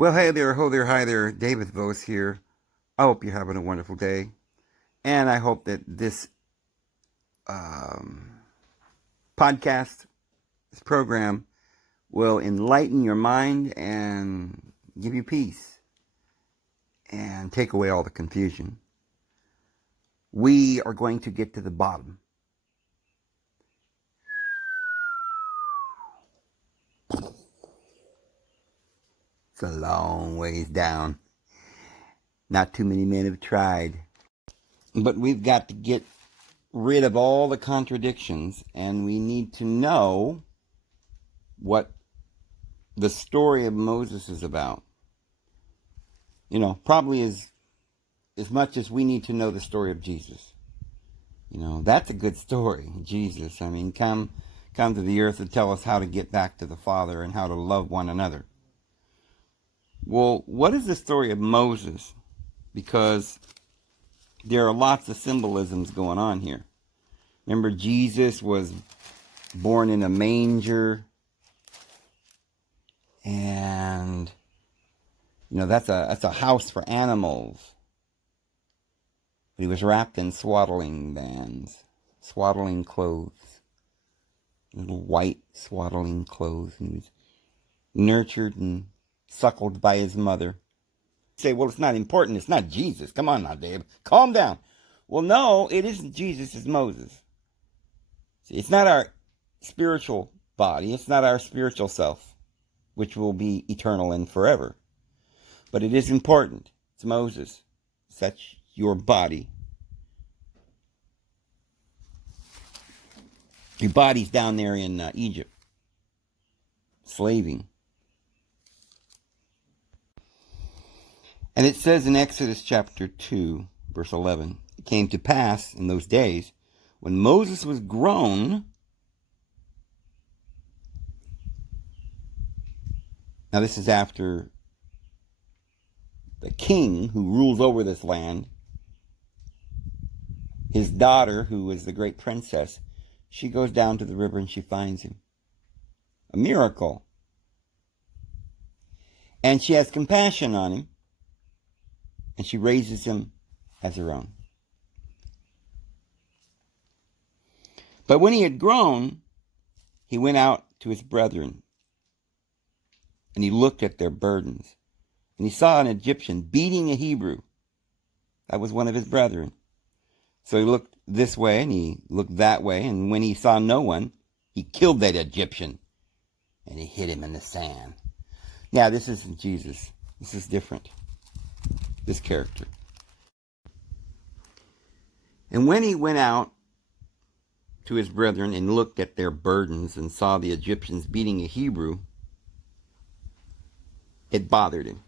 Well, hey there, ho there, hi there. David Vos here. I hope you're having a wonderful day. And I hope that this um, podcast, this program, will enlighten your mind and give you peace and take away all the confusion. We are going to get to the bottom. It's a long ways down. Not too many men have tried. But we've got to get rid of all the contradictions, and we need to know what the story of Moses is about. Probably as much as we need to know the story of Jesus. That's a good story, Jesus. I mean, come to the earth and tell us how to get back to the Father and how to love one another. Well, what is the story of Moses? Because there are lots of symbolisms going on here. Remember, Jesus was born in a manger, and that's a house for animals. But he was wrapped in swaddling bands, swaddling clothes, little white swaddling clothes, and he was nurtured and suckled by his mother. Say, well, it's not important. It's not Jesus. Come on now, Dave. Calm down. Well, no, it isn't Jesus. It's Moses. See, it's not our spiritual body. It's not our spiritual self, which will be eternal and forever. But it is important. It's Moses. That's your body. Your body's down there in Egypt, slaving. And it says in Exodus chapter 2, verse 11, it came to pass in those days when Moses was grown. Now this is after the king who rules over this land, his daughter, who is the great princess, she goes down to the river and she finds him. A miracle. And she has compassion on him. And she raises him as her own. But when he had grown, he went out to his brethren, and he looked at their burdens, and he saw an Egyptian beating a Hebrew. That was one of his brethren. So he looked this way, and he looked that way, and when he saw no one, he killed that Egyptian, and he hid him in the sand. Now, this isn't Jesus. This is different. This character. And when he went out to his brethren and looked at their burdens and saw the Egyptians beating a Hebrew, it bothered him.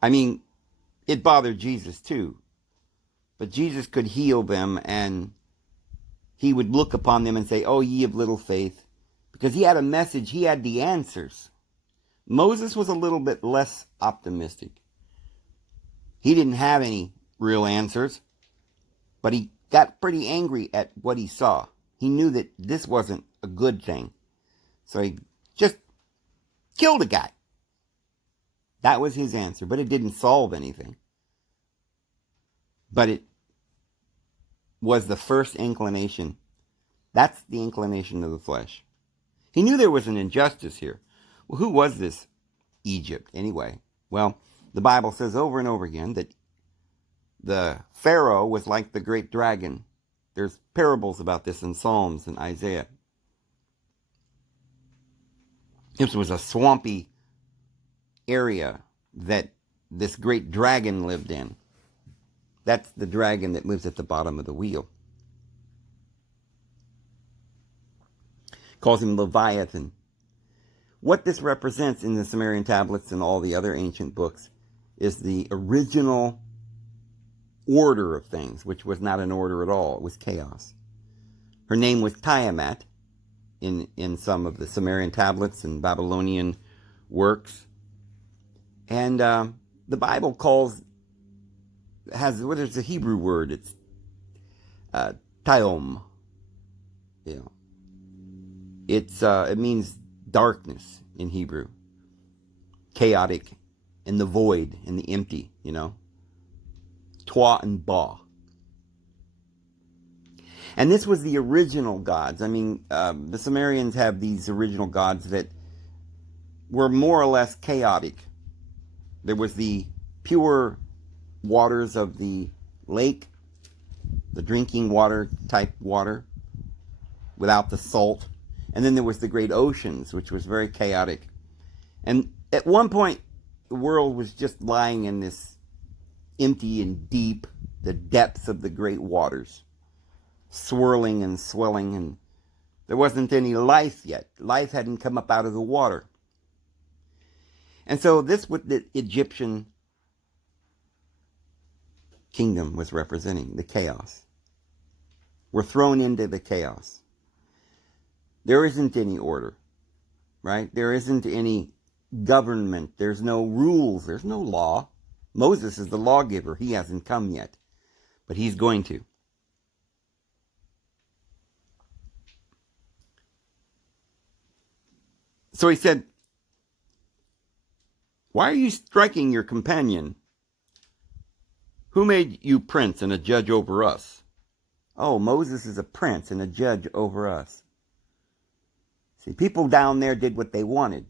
I mean, it bothered Jesus too. But Jesus could heal them, and he would look upon them and say, "Oh, ye of little faith." Because he had a message, he had the answers. Moses was a little bit less optimistic. He didn't have any real answers, but he got pretty angry at what he saw. He knew that this wasn't a good thing. So he just killed a guy. That was his answer, but it didn't solve anything. But it was the first inclination. That's the inclination of the flesh. He knew there was an injustice here. Well, who was this Egypt anyway? Well, the Bible says over and over again that the Pharaoh was like the great dragon. There's parables about this in Psalms and Isaiah. This was a swampy area that this great dragon lived in. That's the dragon that lives at the bottom of the wheel. Calls him Leviathan. What this represents in the Sumerian tablets and all the other ancient books is the original order of things, which was not an order at all. It was chaos. Her name was Tiamat in some of the Sumerian tablets and Babylonian works. And the Bible what is the Hebrew word? It's Tiom. It means darkness in Hebrew. Chaotic, and the void, and the empty, Twa and Ba. And this was the original gods. The Sumerians have these original gods that were more or less chaotic. There was the pure waters of the lake, the drinking water type water, without the salt. And then there was the great oceans, which was very chaotic. And at one point, the world was just lying in this empty and deep, the depths of the great waters, swirling and swelling, and there wasn't any life yet. Life hadn't come up out of the water. And so this what the Egyptian kingdom was representing, the chaos. We're thrown into the chaos. There isn't any order, right? There isn't any government. There's no rules. There's no law. Moses is the lawgiver. He hasn't come yet, but he's going to. So he said, "Why are you striking your companion? Who made you prince and a judge over us?" Oh, Moses is a prince and a judge over us. See, people down there did what they wanted.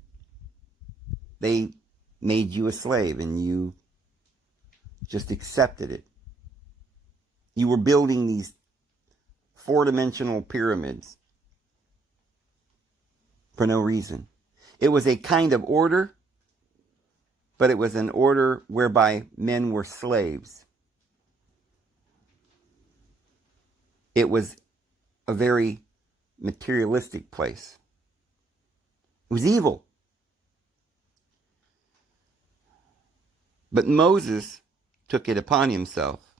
They made you a slave and you just accepted it. You were building these four-dimensional pyramids for no reason. It was a kind of order, but it was an order whereby men were slaves. It was a very materialistic place. It was evil. But Moses took it upon himself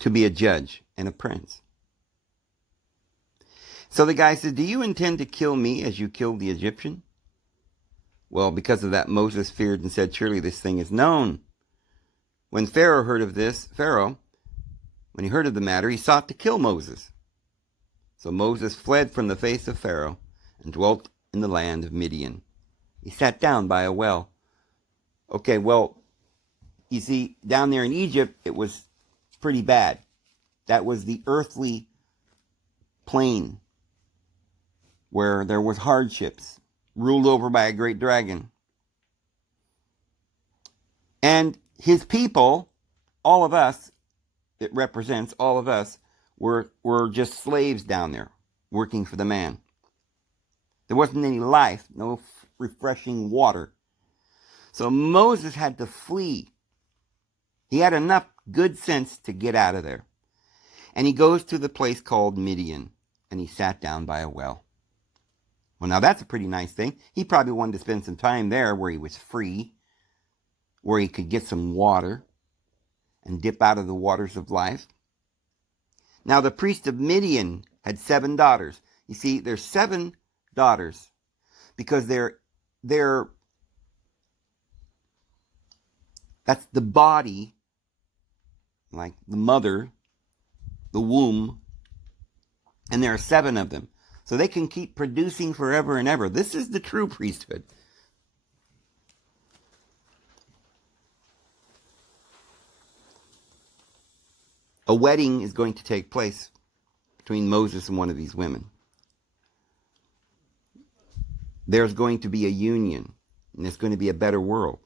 to be a judge and a prince. So the guy said, "Do you intend to kill me as you killed the Egyptian?" Well, because of that, Moses feared and said, "Surely this thing is known." When Pharaoh heard of this, when he heard of the matter, he sought to kill Moses. So Moses fled from the face of Pharaoh and dwelt in the land of Midian. He sat down by a well. Okay, well, you see, down there in Egypt, it was pretty bad. That was the earthly plane where there was hardships, ruled over by a great dragon. And his people, all of us, it represents all of us, were just slaves down there, working for the man. There wasn't any life, no refreshing water. So Moses had to flee. He had enough good sense to get out of there. And he goes to the place called Midian, and he sat down by a well. Well, now that's a pretty nice thing. He probably wanted to spend some time there where he was free, where he could get some water and dip out of the waters of life. Now the priest of Midian had 7 daughters. You see, there's 7 daughters because they're that's the body, like the mother, the womb, and there are 7 of them. So they can keep producing forever and ever. This is the true priesthood. A wedding is going to take place between Moses and one of these women. There's going to be a union, and there's going to be a better world.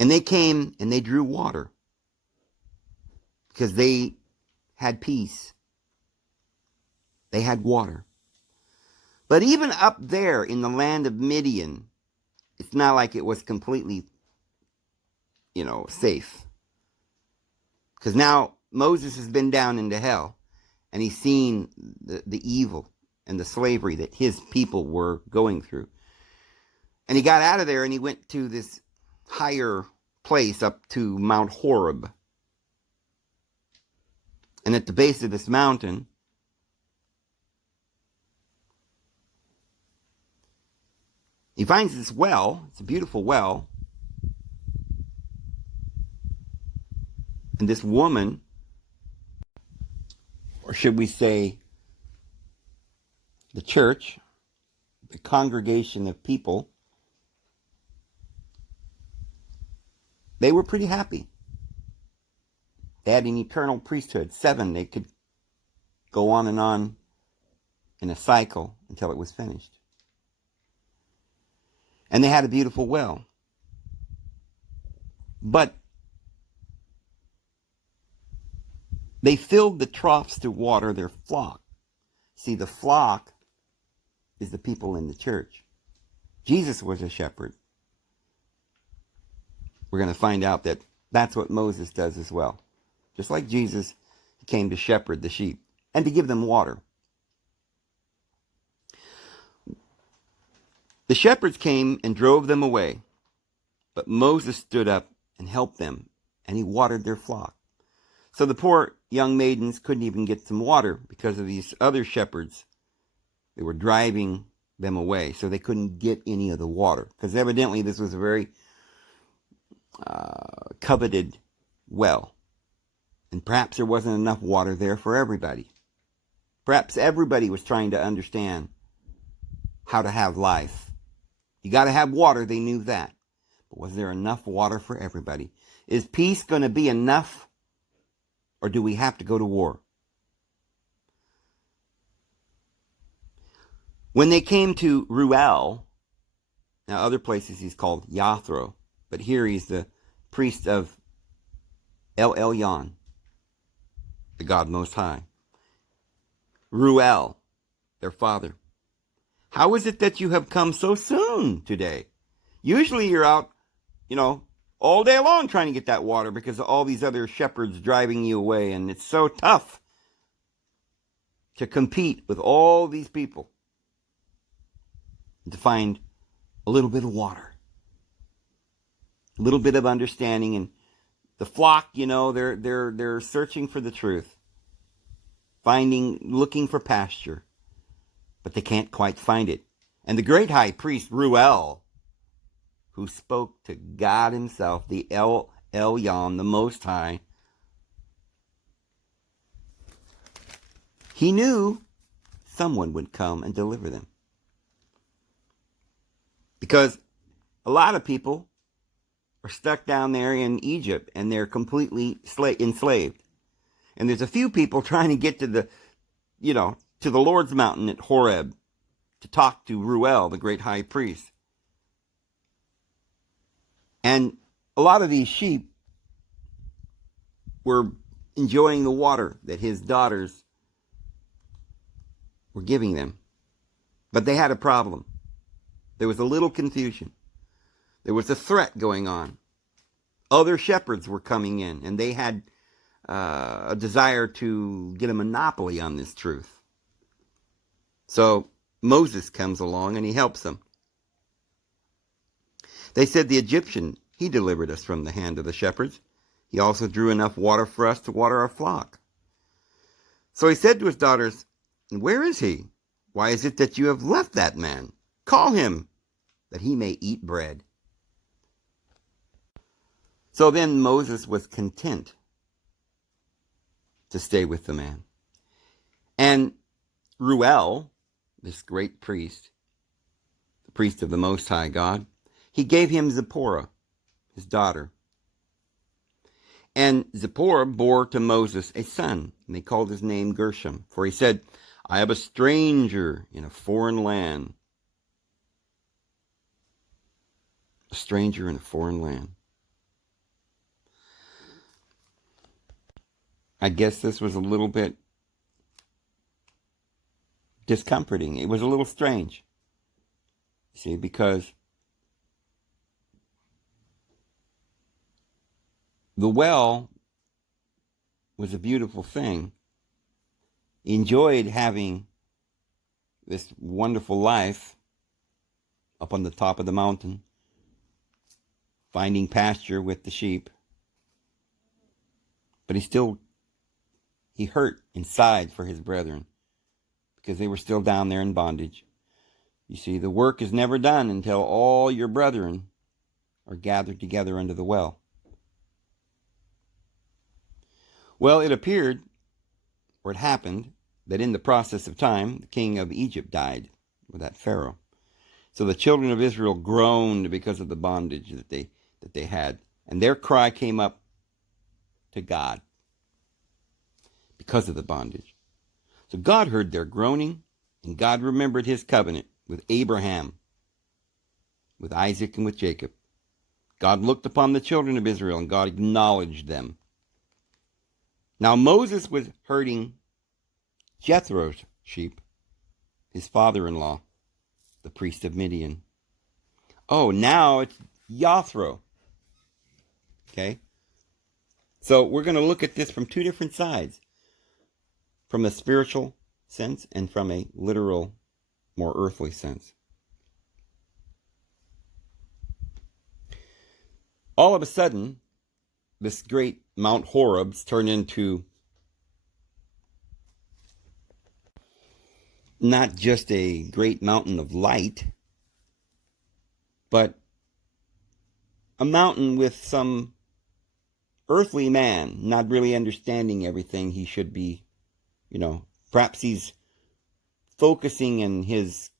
And they came and they drew water because they had peace. They had water. But even up there in the land of Midian, it's not like it was completely, safe. Because now Moses has been down into hell and he's seen the evil and the slavery that his people were going through. And he got out of there and he went to this higher place up to Mount Horeb. And at the base of this mountain, he finds this well. It's a beautiful well. And this woman or should we say the church, the congregation of people, they were pretty happy. They had an eternal priesthood. 7, they could go on in a cycle until it was finished. And they had a beautiful well. But they filled the troughs to water their flock. See, the flock is the people in the church. Jesus was a shepherd. We're going to find out that that's what Moses does as well. Just like Jesus, he came to shepherd the sheep and to give them water. The shepherds came and drove them away, but Moses stood up and helped them, and he watered their flock. So the poor young maidens couldn't even get some water because of these other shepherds. They were driving them away, so they couldn't get any of the water, because evidently this was a very coveted well, and perhaps there wasn't enough water there for everybody. Perhaps everybody was trying to understand how to have life. You got to have water, they knew that. But was there enough water for everybody? Is peace going to be enough, or do we have to go to war? When they came to Ruel, now other places he's called Yathro, but here he's the priest of El Elyon, the God Most High. Ruel, their father. How is it that you have come so soon today? Usually you're out, all day long trying to get that water because of all these other shepherds driving you away, and it's so tough to compete with all these people and to find a little bit of water, a little bit of understanding. And the flock, they're searching for the truth, looking for pasture, but they can't quite find it. And the great high priest Ruel, who spoke to God himself, the El Elyon, the Most High, he knew someone would come and deliver them. Because a lot of people are stuck down there in Egypt and they're completely enslaved. And there's a few people trying to get to the Lord's mountain at Horeb to talk to Ruel, the great high priest. And a lot of these sheep were enjoying the water that his daughters were giving them. But they had a problem. There was a little confusion. There was a threat going on. Other shepherds were coming in, and they had a desire to get a monopoly on this truth. So Moses comes along and he helps them. They said, the Egyptian, he delivered us from the hand of the shepherds. He also drew enough water for us to water our flock. So he said to his daughters, where is he? Why is it that you have left that man? Call him, that he may eat bread. So then Moses was content to stay with the man. And Ruel, this great priest, the priest of the Most High God, he gave him Zipporah, his daughter. And Zipporah bore to Moses a son, and they called his name Gershom. For he said, I am a stranger in a foreign land. A stranger in a foreign land. I guess this was a little bit discomforting. It was a little strange. See, because the well was a beautiful thing. He enjoyed having this wonderful life up on the top of the mountain, finding pasture with the sheep. But he hurt inside for his brethren because they were still down there in bondage. You see, the work is never done until all your brethren are gathered together under the well. Well, it appeared or it happened that in the process of time, the king of Egypt died, or that Pharaoh. So the children of Israel groaned because of the bondage that they had. And their cry came up to God because of the bondage. So God heard their groaning, and God remembered his covenant with Abraham, with Isaac, and with Jacob. God looked upon the children of Israel, and God acknowledged them. Now Moses was herding Jethro's sheep, his father-in-law, the priest of Midian. Oh, now it's Jethro. Okay? So we're going to look at this from two different sides. From a spiritual sense and from a literal, more earthly sense. All of a sudden, this great Mount Horeb's turned into not just a great mountain of light, but a mountain with some earthly man not really understanding everything he should be, perhaps he's focusing and his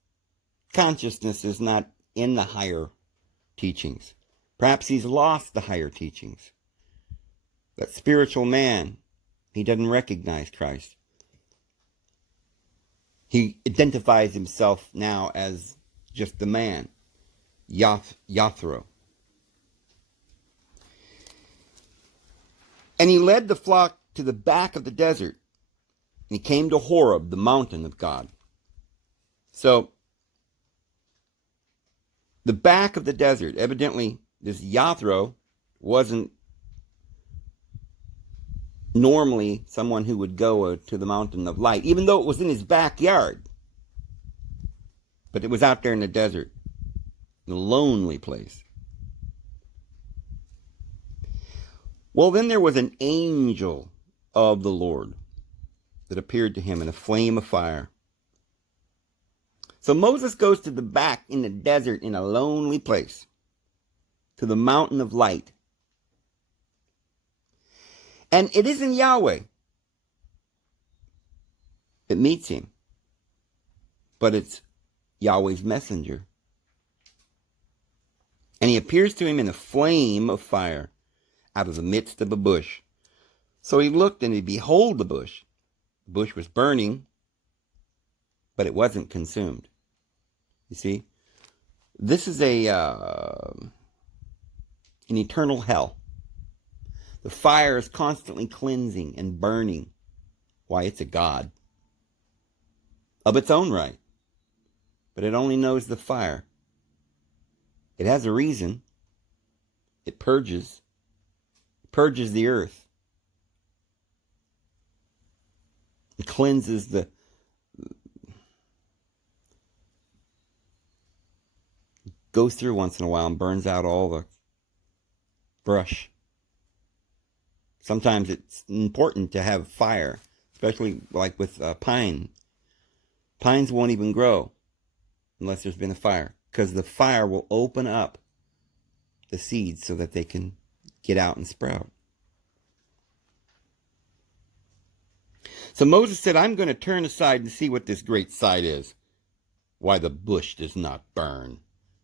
consciousness is not in the higher teachings. Perhaps he's lost the higher teachings. That spiritual man, he doesn't recognize Christ. He identifies himself now as just the man, Jethro. And he led the flock to the back of the desert. And he came to Horeb, the mountain of God. So, the back of the desert, evidently this Jethro wasn't normally someone who would go to the mountain of light, even though it was in his backyard. But it was out there in the desert, in a lonely place. Well, then there was an angel of the Lord that appeared to him in a flame of fire. So Moses goes to the back in the desert in a lonely place, to the mountain of light. And it isn't Yahweh that meets him, but it's Yahweh's messenger. And he appears to him in a flame of fire out of the midst of a bush. So he looked and he behold the bush. The bush was burning, but it wasn't consumed. You see, this is an eternal hell. The fire is constantly cleansing and burning. Why, it's a god of its own right. But it only knows the fire. It has a reason. It purges the earth. It cleanses goes through once in a while and burns out all the brush. Sometimes it's important to have fire, especially like with pine. Pines won't even grow unless there's been a fire, because the fire will open up the seeds so that they can get out and sprout. So Moses said, I'm going to turn aside and see what this great sight is, why the bush does not burn.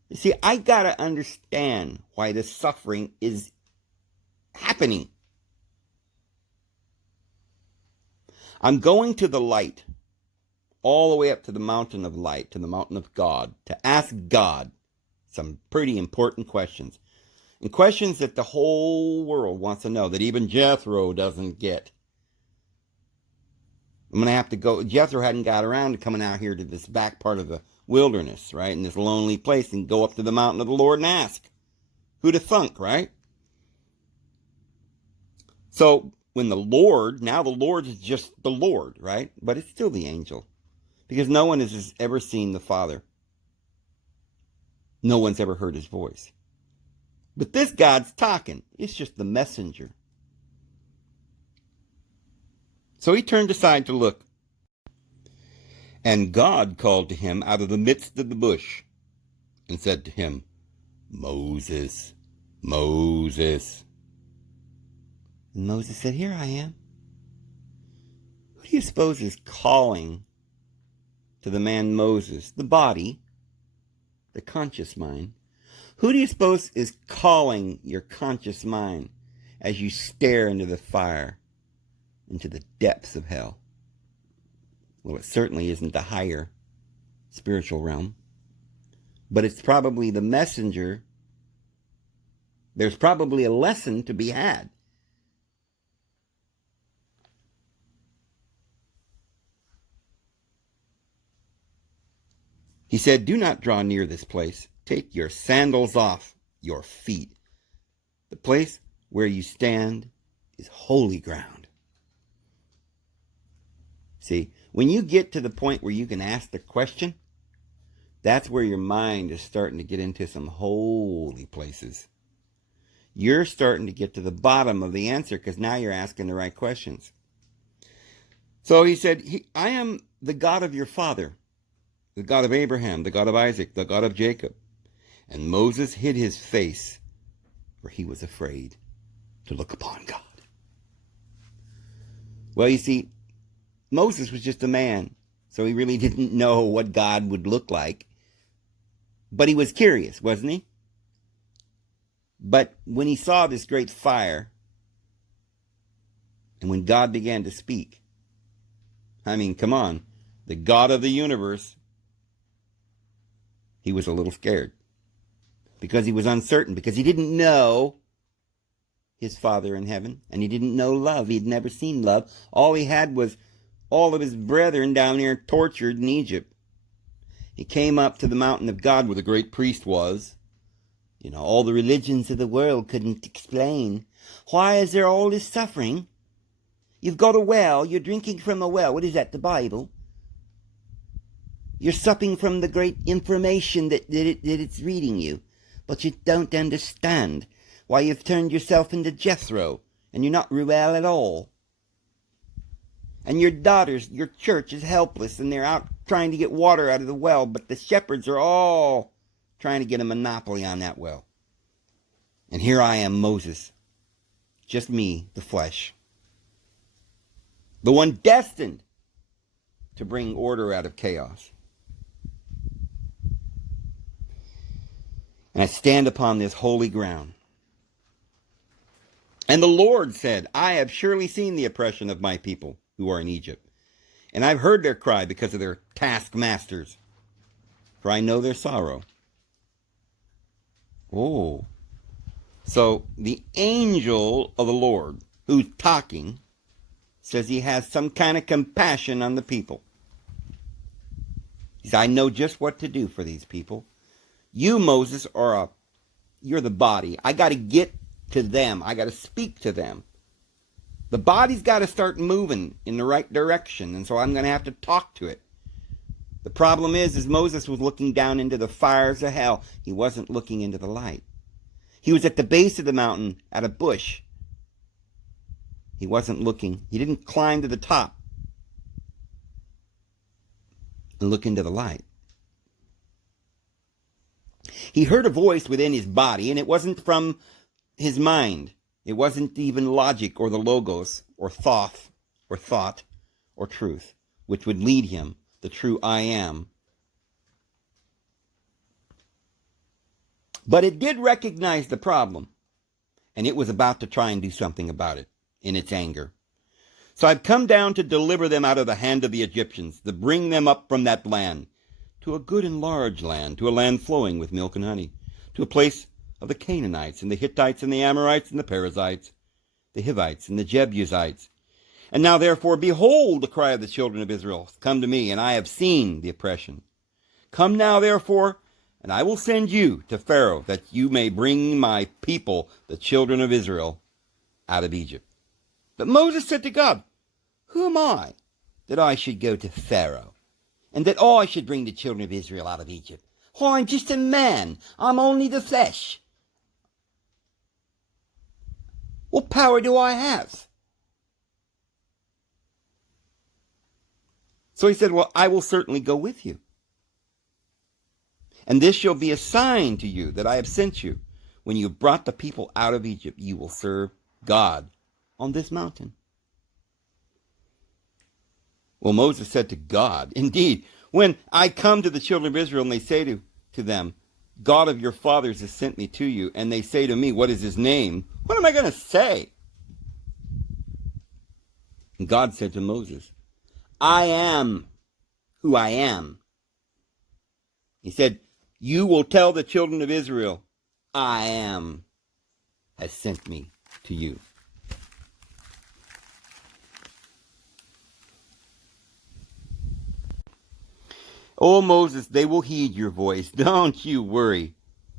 You see, I got to understand why this suffering is happening. I'm going to the light, all the way up to the mountain of light, to the mountain of God, to ask God some pretty important questions. And questions that the whole world wants to know, that even Jethro doesn't get. I'm going to have to go. Jethro hadn't got around to coming out here to this back part of the wilderness, right, in this lonely place, and go up to the mountain of the Lord and ask. Who'd have thunk, right? So, when now the Lord is just the Lord, right? But it's still the angel. Because no one has ever seen the Father. No one's ever heard his voice. But this God's talking. It's just the messenger. So he turned aside to look. And God called to him out of the midst of the bush and said to him, Moses, Moses. And Moses said, Here I am. Who do you suppose is calling to the man Moses, the body, the conscious mind? Who do you suppose is calling your conscious mind as you stare into the fire, into the depths of hell? Well, it certainly isn't the higher spiritual realm, but it's probably the messenger. There's probably a lesson to be had. He said, "Do not draw near this place. Take your sandals off your feet. The place where you stand is holy ground." See, when you get to the point where you can ask the question, that's where your mind is starting to get into some holy places. You're starting to get to the bottom of the answer because now you're asking the right questions. So he said, "I am the God of your father, the God of Abraham, the God of Isaac, the God of Jacob." And Moses hid his face, for he was afraid to look upon God. Well, you see, Moses was just a man, so he really didn't know what God would look like. But he was curious, wasn't he? But when he saw this great fire, and when God began to speak, I mean, come on, the God of the universe, he was a little scared. Because he was uncertain, because he didn't know his Father in heaven, and he didn't know love. He had never seen love. All he had was all of his brethren down there tortured in Egypt. He came up to the mountain of God where the great priest was. You know, all the religions of the world couldn't explain. Why is there all this suffering? You've got a well, you're drinking from a well. What is that, the Bible? You're supping from the great information that it's reading you. But you don't understand why you've turned yourself into Jethro, and you're not Ruel at all. And your daughters, your church is helpless, and they're out trying to get water out of the well, but the shepherds are all trying to get a monopoly on that well. And here I am, Moses, just me, the flesh, the one destined to bring order out of chaos. And I stand upon this holy ground. And the Lord said, "I have surely seen the oppression of my people who are in Egypt, and I've heard their cry because of their taskmasters, for I know their sorrow." Oh. So the angel of the Lord, who's talking, says he has some kind of compassion on the people. He says, "I know just what to do for these people. You, Moses, you're the body. I got to get to them. I got to speak to them. The body's got to start moving in the right direction, and so I'm going to have to talk to it." The problem is Moses was looking down into the fires of hell. He wasn't looking into the light. He was at the base of the mountain at a bush. He wasn't looking. He didn't climb to the top and look into the light. He heard a voice within his body, and it wasn't from his mind. It wasn't even logic or the logos or thought or truth, which would lead him, the true I am. But it did recognize the problem, and it was about to try and do something about it in its anger. "So I've come down to deliver them out of the hand of the Egyptians, to bring them up from that land, to a good and large land, to a land flowing with milk and honey, to a place of the Canaanites and the Hittites and the Amorites and the Perizzites, the Hivites and the Jebusites. And now therefore, behold, the cry of the children of Israel, come to me, and I have seen the oppression. Come now therefore, and I will send you to Pharaoh, that you may bring my people, the children of Israel, out of Egypt." But Moses said to God, "Who am I, that I should go to Pharaoh, and that I should bring the children of Israel out of Egypt? Why, I'm just a man. I'm only the flesh. What power do I have?" So he said, "Well, I will certainly go with you. And this shall be a sign to you that I have sent you. When you have brought the people out of Egypt, you will serve God on this mountain." Well, Moses said to God, indeed, when I come to the children of Israel and they say to them, God of your fathers has sent me to you, and they say to me, what is his name? What am I going to say? And God said to Moses, I am who I am. He said, you will tell the children of Israel, I am has sent me to you. Oh, Moses, they will heed your voice. Don't you worry.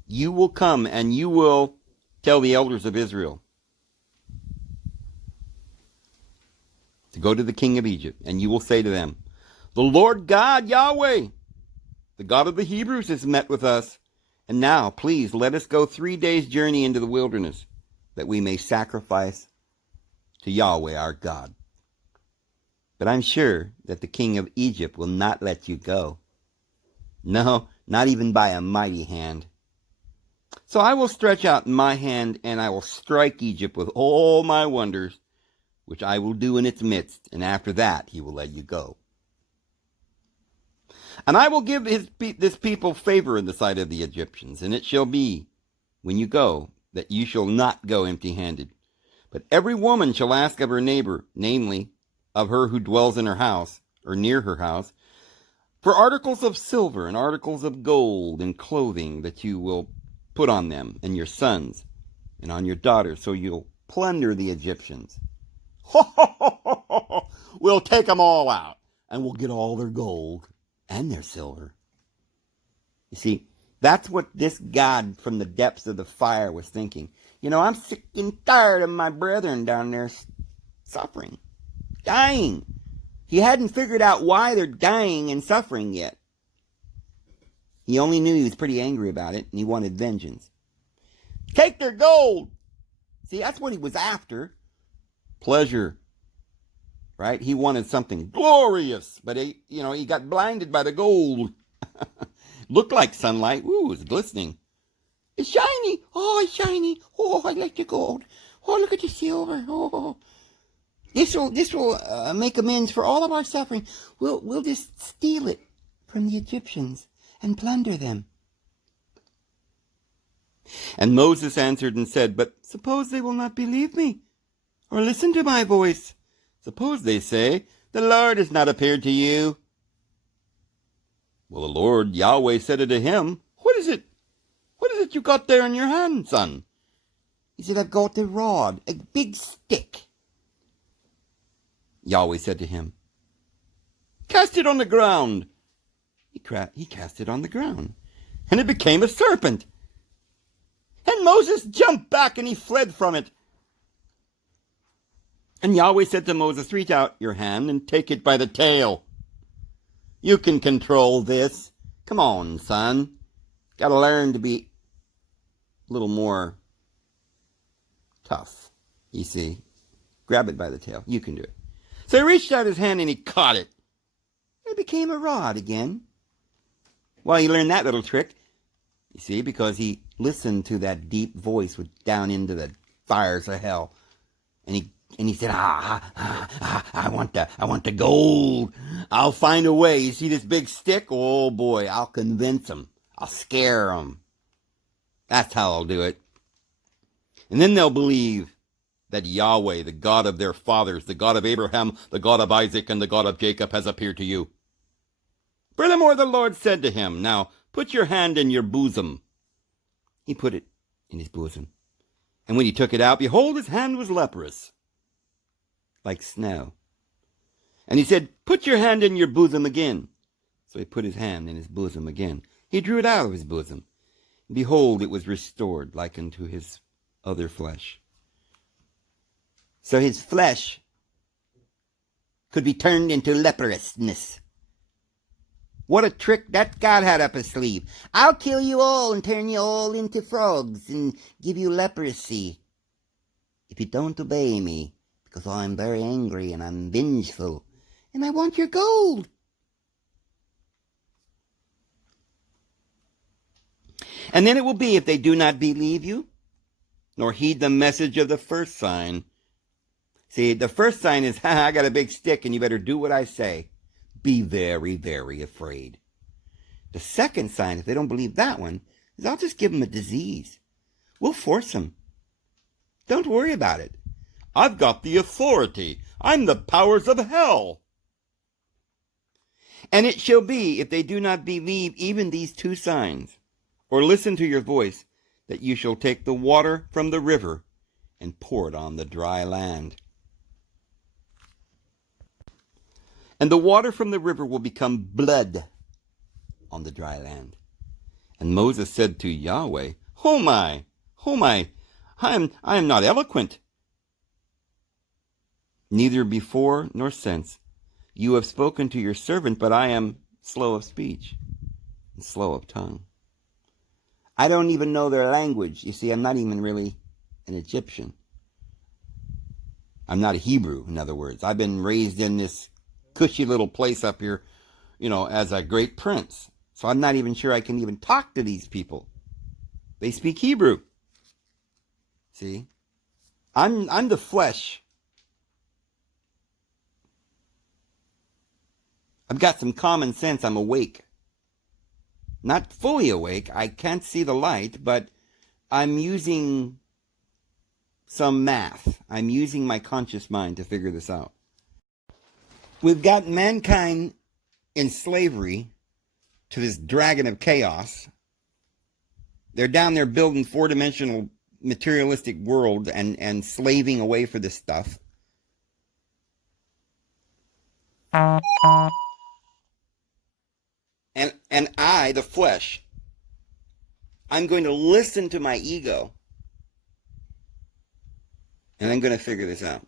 You will come and you will tell the elders of Israel to go to the king of Egypt, and you will say to them, the Lord God, Yahweh, the God of the Hebrews, has met with us. And now, please, let us go 3 days' journey into the wilderness, that we may sacrifice to Yahweh our God. But I'm sure that the king of Egypt will not let you go. No, not even by a mighty hand. So I will stretch out my hand, and I will strike Egypt with all my wonders, which I will do in its midst, and after that he will let you go. And I will give this people favor in the sight of the Egyptians, and it shall be, when you go, that you shall not go empty-handed. But every woman shall ask of her neighbor, namely, of her who dwells in her house, or near her house, for articles of silver and articles of gold and clothing that you will put on them and your sons and on your daughters, so you'll plunder the Egyptians. We'll take them all out, and we'll get all their gold and their silver. You see, that's what this God from the depths of the fire was thinking. You know, I'm sick and tired of my brethren down there suffering, dying. He hadn't figured out why they're dying and suffering yet. He only knew he was pretty angry about it, and he wanted vengeance. Take their gold. See, that's what he was after. Pleasure. Right? He wanted something glorious, but he got blinded by the gold. Looked like sunlight. Ooh, it was glistening. It's shiny. Oh, it's shiny. Oh, I like the gold. Oh, look at the silver. Oh, this will make amends for all of our suffering. We'll just steal it from the Egyptians and plunder them. And Moses answered and said, but suppose they will not believe me or listen to my voice. Suppose they say, the Lord has not appeared to you. Well, the Lord Yahweh said unto him, what is it? What is it you got there in your hand, son? He said, I've got a rod, a big stick. Yahweh said to him, cast it on the ground. He cast it on the ground, and it became a serpent. And Moses jumped back, and he fled from it. And Yahweh said to Moses, reach out your hand and take it by the tail. You can control this. Come on, son. Got to learn to be a little more tough, you see. Grab it by the tail. You can do it. So he reached out his hand and he caught it. It became a rod again. Well, he learned that little trick, you see, because he listened to that deep voice down into the fires of hell. And he said, I want the gold. I'll find a way. You see this big stick? Oh, boy, I'll convince them. I'll scare them. That's how I'll do it. And then they'll believe that Yahweh, the God of their fathers, the God of Abraham, the God of Isaac, and the God of Jacob, has appeared to you. Furthermore, the Lord said to him, now put your hand in your bosom. He put it in his bosom. And when he took it out, behold, his hand was leprous, like snow. And he said, put your hand in your bosom again. So he put his hand in his bosom again. He drew it out of his bosom. And behold, it was restored like unto his other flesh. So his flesh could be turned into leprousness. What a trick that God had up his sleeve. I'll kill you all and turn you all into frogs and give you leprosy if you don't obey me, because I'm very angry and I'm vengeful and I want your gold. And then it will be, if they do not believe you, nor heed the message of the first sign, See, the first sign is, I got a big stick and you better do what I say. Be very, very afraid. The second sign, if they don't believe that one, is I'll just give them a disease. We'll force them. Don't worry about it. I've got the authority. I'm the powers of hell. And it shall be, if they do not believe even these two signs, or listen to your voice, that you shall take the water from the river and pour it on the dry land. And the water from the river will become blood on the dry land. And Moses said to Yahweh, Oh my, I am not eloquent. Neither before nor since. You have spoken to your servant, but I am slow of speech and slow of tongue. I don't even know their language. You see, I'm not even really an Egyptian. I'm not a Hebrew, in other words. I've been raised in this cushy little place up here, as a great prince. So I'm not even sure I can even talk to these people. They speak Hebrew. See? I'm the flesh. I've got some common sense. I'm awake. Not fully awake. I can't see the light, but I'm using some math. I'm using my conscious mind to figure this out. We've got mankind in slavery to this dragon of chaos. They're down there building four-dimensional materialistic world and slaving away for this stuff. And I, the flesh, I'm going to listen to my ego. And I'm going to figure this out.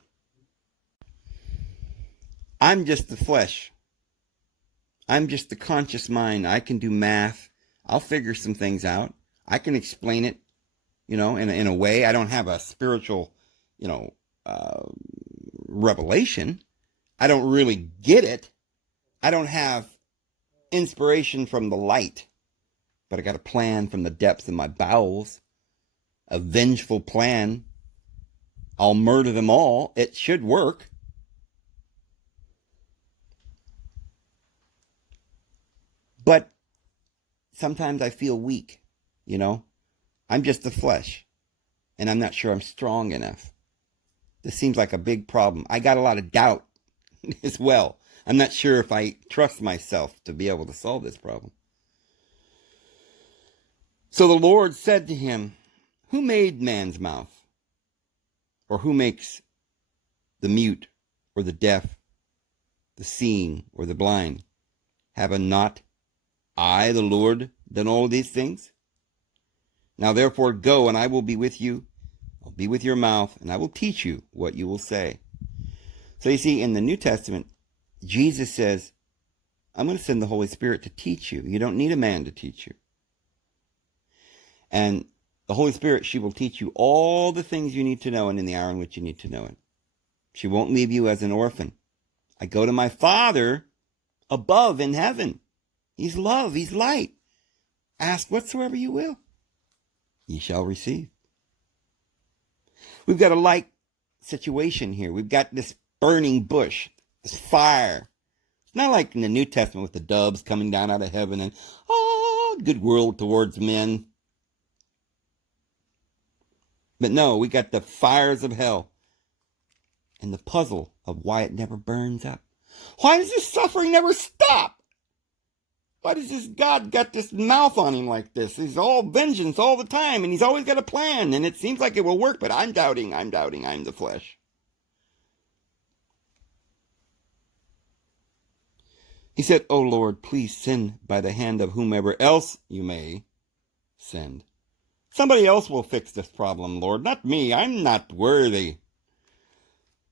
I'm just the flesh. I'm just the conscious mind. I can do math. I'll figure some things out. I can explain it, in a way. I don't have a spiritual, revelation. I don't really get it. I don't have inspiration from the light. But I got a plan from the depths of my bowels. A vengeful plan. I'll murder them all. It should work. But sometimes I feel weak, I'm just the flesh, and I'm not sure I'm strong enough. This seems like a big problem. I got a lot of doubt as well. I'm not sure if I trust myself to be able to solve this problem. So the Lord said to him, Who made man's mouth? Or who makes the mute or the deaf, the seeing or the blind? Have I not I, the Lord, done all these things? Now therefore go, and I will be with you. I'll be with your mouth, and I will teach you what you will say. So you see, in the New Testament, Jesus says, I'm going to send the Holy Spirit to teach you. You don't need a man to teach you. And the Holy Spirit, she will teach you all the things you need to know and in the hour in which you need to know it. She won't leave you as an orphan. I go to my Father above in heaven. He's love. He's light. Ask whatsoever you will. Ye shall receive. We've got a light situation here. We've got this burning bush, this fire. It's not like in the New Testament with the doves coming down out of heaven and, good world towards men. But no, we got the fires of hell and the puzzle of why it never burns up. Why does this suffering never stop? Why does this God got this mouth on him like this? He's all vengeance all the time, and he's always got a plan, and it seems like it will work, but I'm doubting, I'm the flesh. He said, O Lord, please send by the hand of whomever else you may send. Somebody else will fix this problem, Lord, not me. I'm not worthy.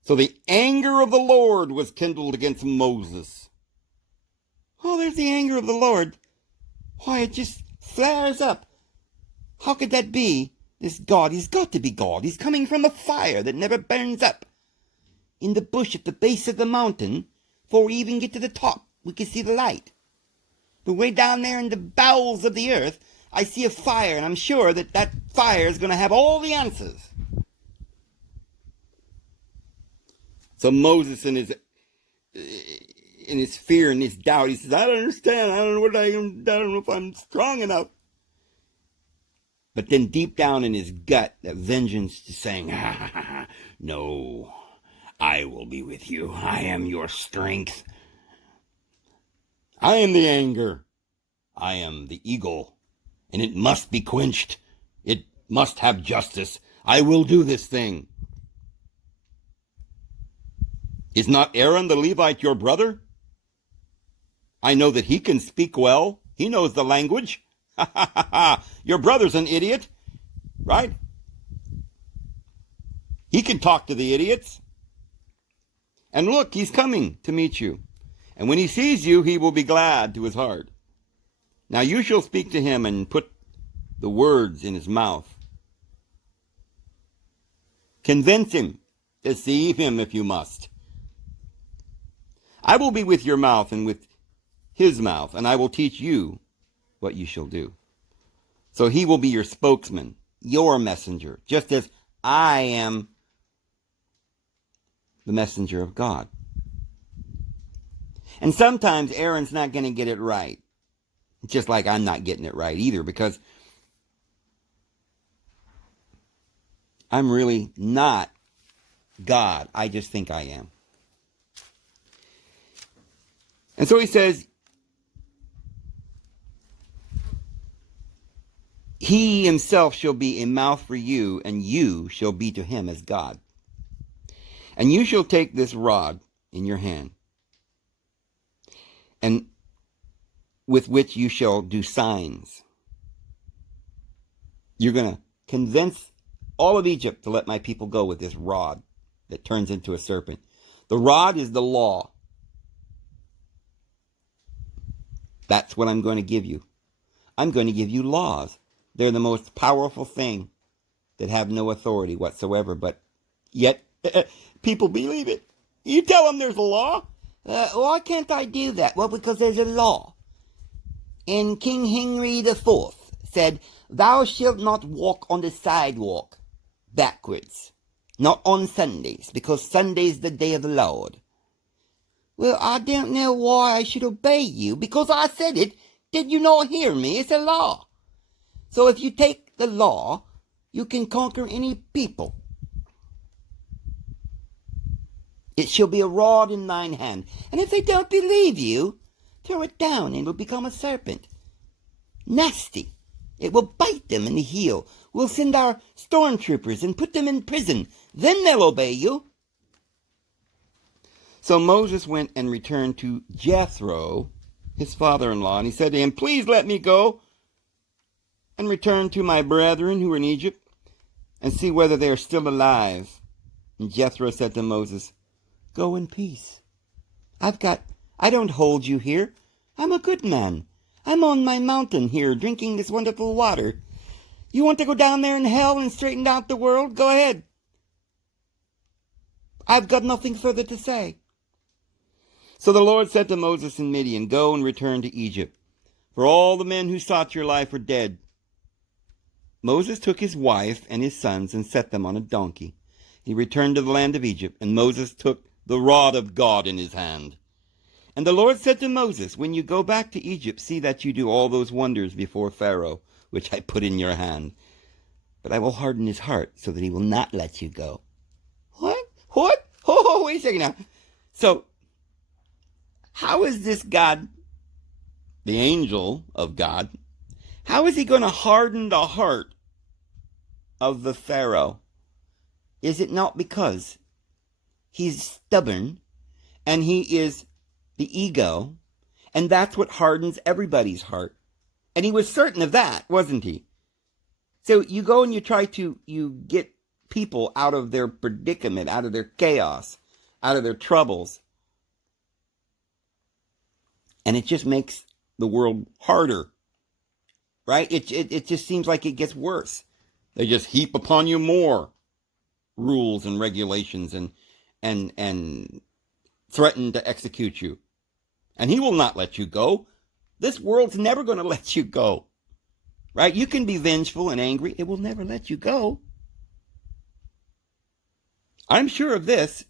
So the anger of the Lord was kindled against Moses. Oh, there's the anger of the Lord. Why, it just flares up. How could that be? This God, he's got to be God. He's coming from a fire that never burns up. In the bush at the base of the mountain, before we even get to the top, we can see the light. But way down there in the bowels of the earth, I see a fire, and I'm sure that that fire is going to have all the answers. So Moses, in his fear and his doubt, he says, I don't understand. I don't know I don't know if I'm strong enough. But then deep down in his gut, that vengeance is saying, no, I will be with you. I am your strength. I am the anger. I am the eagle. And it must be quenched. It must have justice. I will do this thing. Is not Aaron the Levite your brother? I know that he can speak well. He knows the language. Your brother's an idiot, right? He can talk to the idiots. And look, he's coming to meet you. And when he sees you, he will be glad to his heart. Now you shall speak to him and put the words in his mouth. Convince him, deceive him if you must. I will be with your mouth and with his mouth, and I will teach you what you shall do. So he will be your spokesman, your messenger, just as I am the messenger of God. And sometimes Aaron's not going to get it right, just like I'm not getting it right either, because I'm really not God. I just think I am. And so he says, he himself shall be a mouth for you, and you shall be to him as God. And you shall take this rod in your hand, and with which you shall do signs. You're going to convince all of Egypt to let my people go with this rod that turns into a serpent. The rod is the law. That's what I'm going to give you. I'm going to give you laws. They're the most powerful thing that have no authority whatsoever, but yet people believe it. You tell them there's a law. Why can't I do that? Well, because there's a law. And King Henry IV said, thou shalt not walk on the sidewalk backwards, not on Sundays, because Sunday's the day of the Lord. Well, I don't know why I should obey you, because I said it. Did you not hear me? It's a law. So if you take the law, you can conquer any people. It shall be a rod in thine hand. And if they don't believe you, throw it down and it'll become a serpent. Nasty. It will bite them in the heel. We'll send our stormtroopers and put them in prison. Then they'll obey you. So Moses went and returned to Jethro, his father-in-law, and he said to him, please let me go and return to my brethren who are in Egypt and see whether they are still alive. And Jethro said to Moses, go in peace. I don't hold you here. I'm a good man. I'm on my mountain here drinking this wonderful water. You want to go down there in hell and straighten out the world? Go ahead. I've got nothing further to say. So the Lord said to Moses in Midian, go and return to Egypt, for all the men who sought your life are dead. Moses took his wife and his sons and set them on a donkey. He returned to the land of Egypt, and Moses took the rod of God in his hand. And the Lord said to Moses, when you go back to Egypt, see that you do all those wonders before Pharaoh, which I put in your hand. But I will harden his heart so that he will not let you go. What? Oh, wait a second now. So, how is this God, the angel of God, how is he going to harden the heart of the Pharaoh? Is it not because he's stubborn and he is the ego, and that's what hardens everybody's heart? And he was certain of that, wasn't he? So you go and you get people out of their predicament, out of their chaos, out of their troubles. And it just makes the world harder, right? It just seems like it gets worse. They just heap upon you more rules and regulations and threaten to execute you. And he will not let you go. This world's never going to let you go, right? You can be vengeful and angry. It will never let you go. I'm sure of this.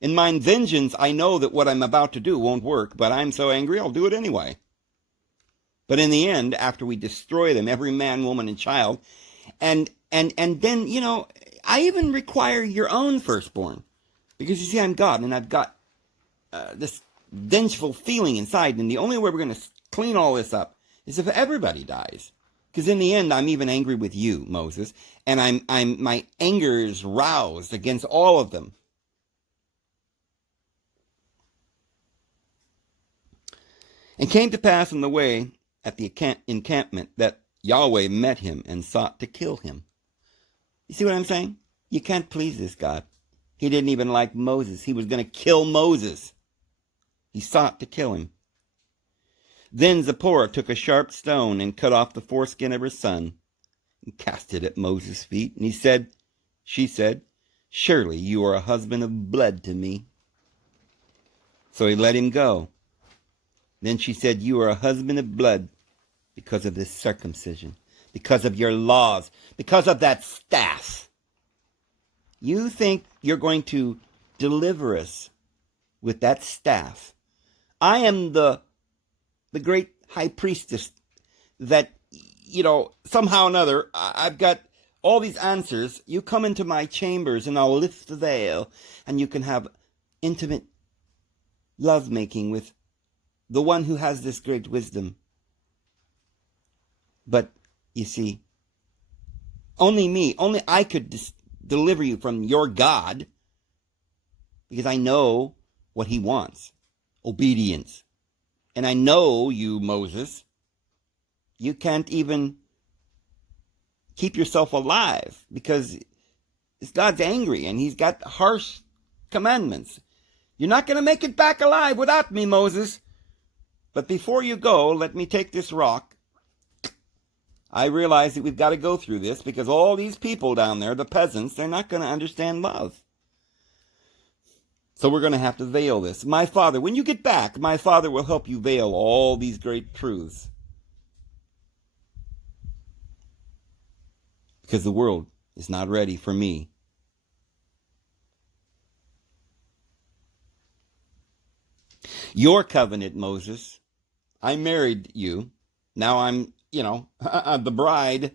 In my vengeance, I know that what I'm about to do won't work, but I'm so angry I'll do it anyway. But in the end, after we destroy them, every man, woman, and child, and then, I even require your own firstborn. Because you see, I'm God, and I've got this vengeful feeling inside, and the only way we're going to clean all this up is if everybody dies. Because in the end, I'm even angry with you, Moses, and my anger is roused against all of them. And came to pass on the way at the encampment that Yahweh met him and sought to kill him. You see what I'm saying? You can't please this God. He didn't even like Moses. He was going to kill Moses. He sought to kill him. Then Zipporah took a sharp stone and cut off the foreskin of her son and cast it at Moses' feet. And she said, surely you are a husband of blood to me. So he let him go. Then she said, you are a husband of blood because of this circumcision, because of your laws, because of that staff. You think you're going to deliver us with that staff. I am the great high priestess that, somehow or another, I've got all these answers. You come into my chambers and I'll lift the veil and you can have intimate lovemaking with the one who has this great wisdom. But, you see, only I could deliver you from your God, because I know what he wants, obedience. And I know you, Moses, you can't even keep yourself alive because God's angry and he's got harsh commandments. You're not going to make it back alive without me, Moses. But before you go, let me take this rock. I realize that we've got to go through this because all these people down there, the peasants, they're not going to understand love. So we're going to have to veil this. My Father, when you get back, my Father will help you veil all these great truths. Because the world is not ready for me. Your covenant, Moses. I married you. Now I'm, the bride.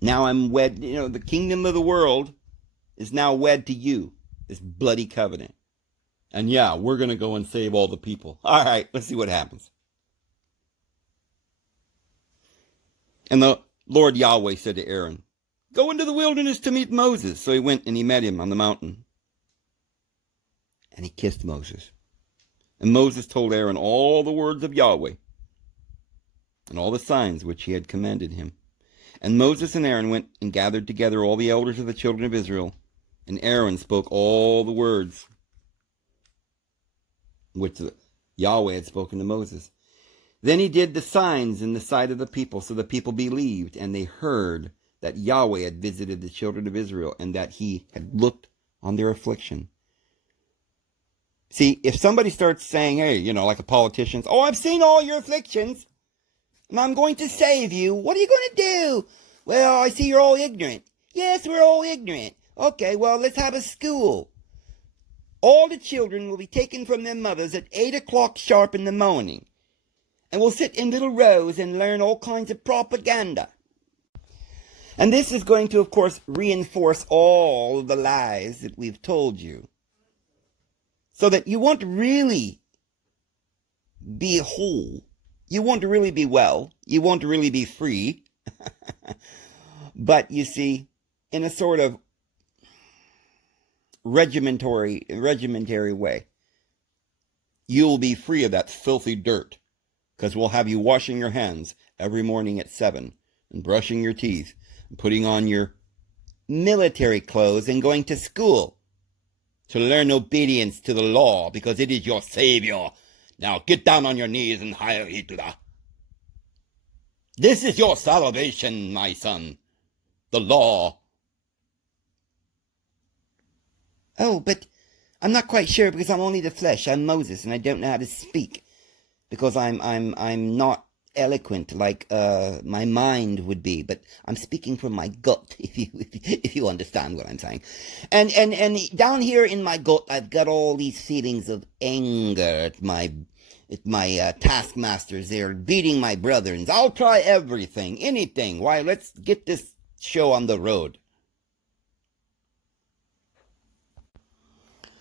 Now I'm wed. The kingdom of the world is now wed to you. This bloody covenant. And yeah, we're going to go and save all the people. All right, let's see what happens. And the Lord Yahweh said to Aaron, go into the wilderness to meet Moses. So he went and he met him on the mountain. And he kissed Moses. And Moses told Aaron all the words of Yahweh and all the signs which he had commanded him. And Moses and Aaron went and gathered together all the elders of the children of Israel. And Aaron spoke all the words which Yahweh had spoken to Moses. Then he did the signs in the sight of the people, so the people believed, and they heard that Yahweh had visited the children of Israel, and that he had looked on their affliction. See, if somebody starts saying, hey, like a politician, oh, I've seen all your afflictions, and I'm going to save you, what are you going to do? Well, I see you're all ignorant. Yes, we're all ignorant. Okay, well, let's have a school. All the children will be taken from their mothers at 8 o'clock sharp in the morning. And we'll sit in little rows and learn all kinds of propaganda. And this is going to, of course, reinforce all the lies that we've told you. So that you won't really be whole. You won't really be well. You won't really be free. But, you see, in a sort of regimentary way, you'll be free of that filthy dirt. Because we'll have you washing your hands every morning at 7 and brushing your teeth and putting on your military clothes and going to school to learn obedience to the law because it is your savior. Now get down on your knees and hire Hitler. This is your salvation, my son. The law. Oh, but I'm not quite sure because I'm only the flesh. I'm Moses and I don't know how to speak. Because I'm not eloquent like my mind would be, but I'm speaking from my gut, if you understand what I'm saying. And down here in my gut, I've got all these feelings of anger at my taskmasters. They're beating my brothers. I'll try everything, anything. Why, let's get this show on the road.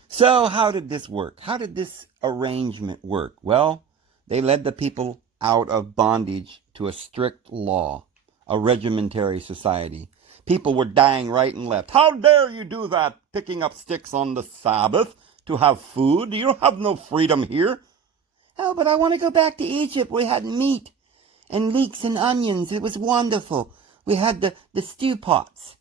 So how did this work? How did this arrangement work? Well, they led the people out of bondage to a strict law, a regimentary society. People were dying right and left. How dare you do that, picking up sticks on the Sabbath to have food? You have no freedom here. Oh, but I want to go back to Egypt. We had meat and leeks and onions. It was wonderful. We had the stew pots.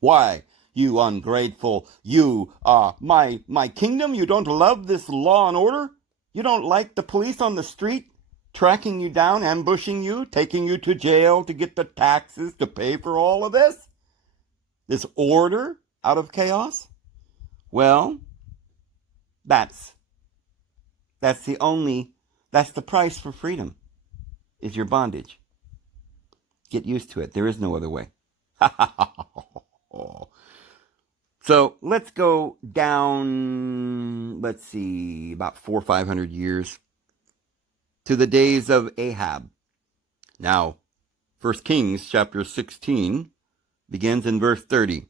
Why, you ungrateful, you, my kingdom, you don't love this law and order? You don't like the police on the street tracking you down, ambushing you, taking you to jail to get the taxes to pay for all of this? This order out of chaos? Well, that's the price for freedom, is your bondage. Get used to it. There is no other way. So let's go down, let's see, about 400 or 500 years to the days of Ahab. Now, 1 Kings chapter 16 begins in verse 30.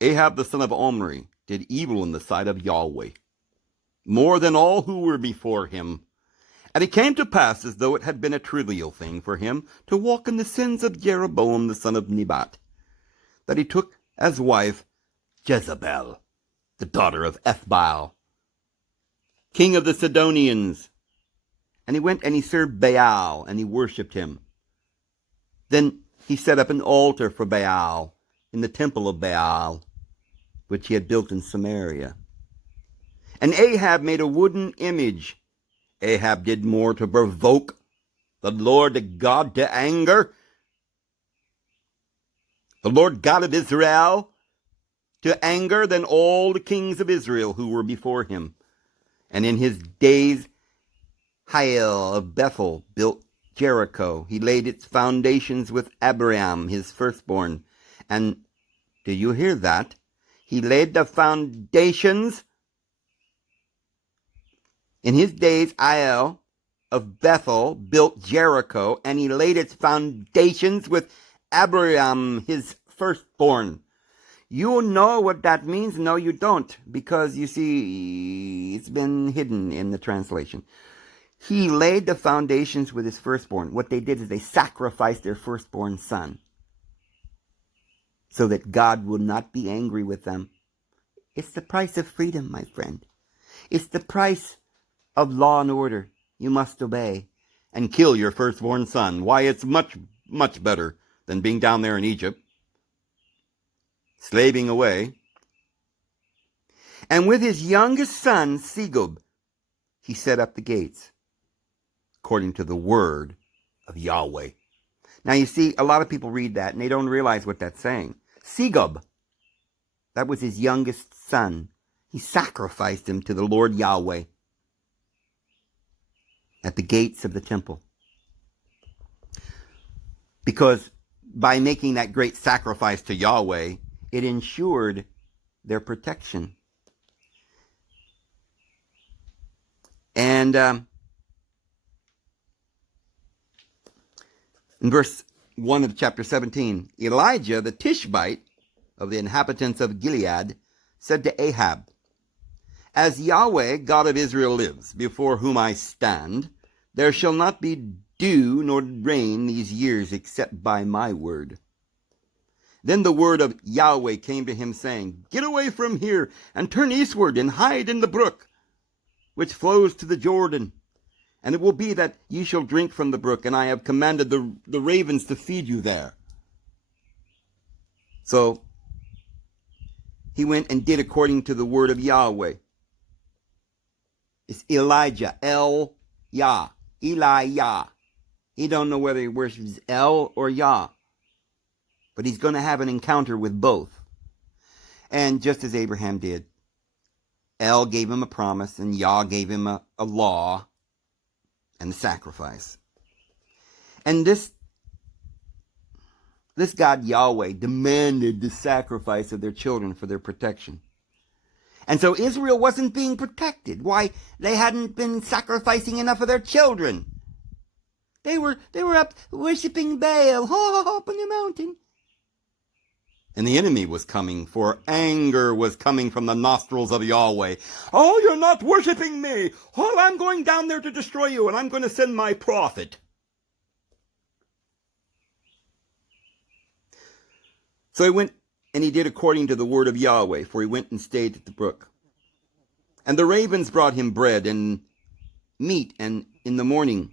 Ahab the son of Omri did evil in the sight of Yahweh, more than all who were before him. And it came to pass, as though it had been a trivial thing for him to walk in the sins of Jeroboam the son of Nebat, that he took as wife Jezebel, the daughter of Ethbaal, king of the Sidonians. And he went and he served Baal, and he worshipped him. Then he set up an altar for Baal in the temple of Baal, which he had built in Samaria. And Ahab made a wooden image. Ahab did more to provoke the Lord God to anger, the Lord God of Israel to anger, than all the kings of Israel who were before him. And in his days Hiel of Bethel built Jericho. He laid its foundations with Abraham, his firstborn. And do you hear that? He laid the foundations. In his days, Hiel of Bethel built Jericho, and he laid its foundations with Abraham, his firstborn. You know what that means? No, you don't, because you see, it's been hidden in the translation. He laid the foundations with his firstborn. What they did is they sacrificed their firstborn son so that God would not be angry with them. It's the price of freedom, my friend. It's the price of law and order. You must obey and kill your firstborn son. Why, it's much, much better than being down there in Egypt, slaving away. And with his youngest son, Segub, he set up the gates, according to the word of Yahweh. Now you see, a lot of people read that and they don't realize what that's saying. Segub, that was his youngest son. He sacrificed him to the Lord Yahweh at the gates of the temple. Because by making that great sacrifice to Yahweh, it ensured their protection. And in verse 1 of chapter 17, Elijah, the Tishbite of the inhabitants of Gilead, said to Ahab, "As Yahweh, God of Israel, lives, before whom I stand, there shall not be dew nor rain these years except by my word." Then the word of Yahweh came to him, saying, "Get away from here, and turn eastward, and hide in the brook, which flows to the Jordan. And it will be that ye shall drink from the brook, and I have commanded the ravens to feed you there." So he went and did according to the word of Yahweh. It's Elijah, El-Yah, Eli-Yah. He don't know whether he worships El or Yah, but he's going to have an encounter with both. And just as Abraham did, El gave him a promise, and Yah gave him a law and the sacrifice. And this God Yahweh demanded the sacrifice of their children for their protection. And so Israel wasn't being protected. Why? They hadn't been sacrificing enough of their children. They were up worshiping Baal up on the mountain. And the enemy was coming, for anger was coming from the nostrils of Yahweh. Oh, you're not worshiping me. Oh, I'm going down there to destroy you, and I'm going to send my prophet. So he went and he did according to the word of Yahweh, for he went and stayed at the brook. And the ravens brought him bread and meat, and in the morning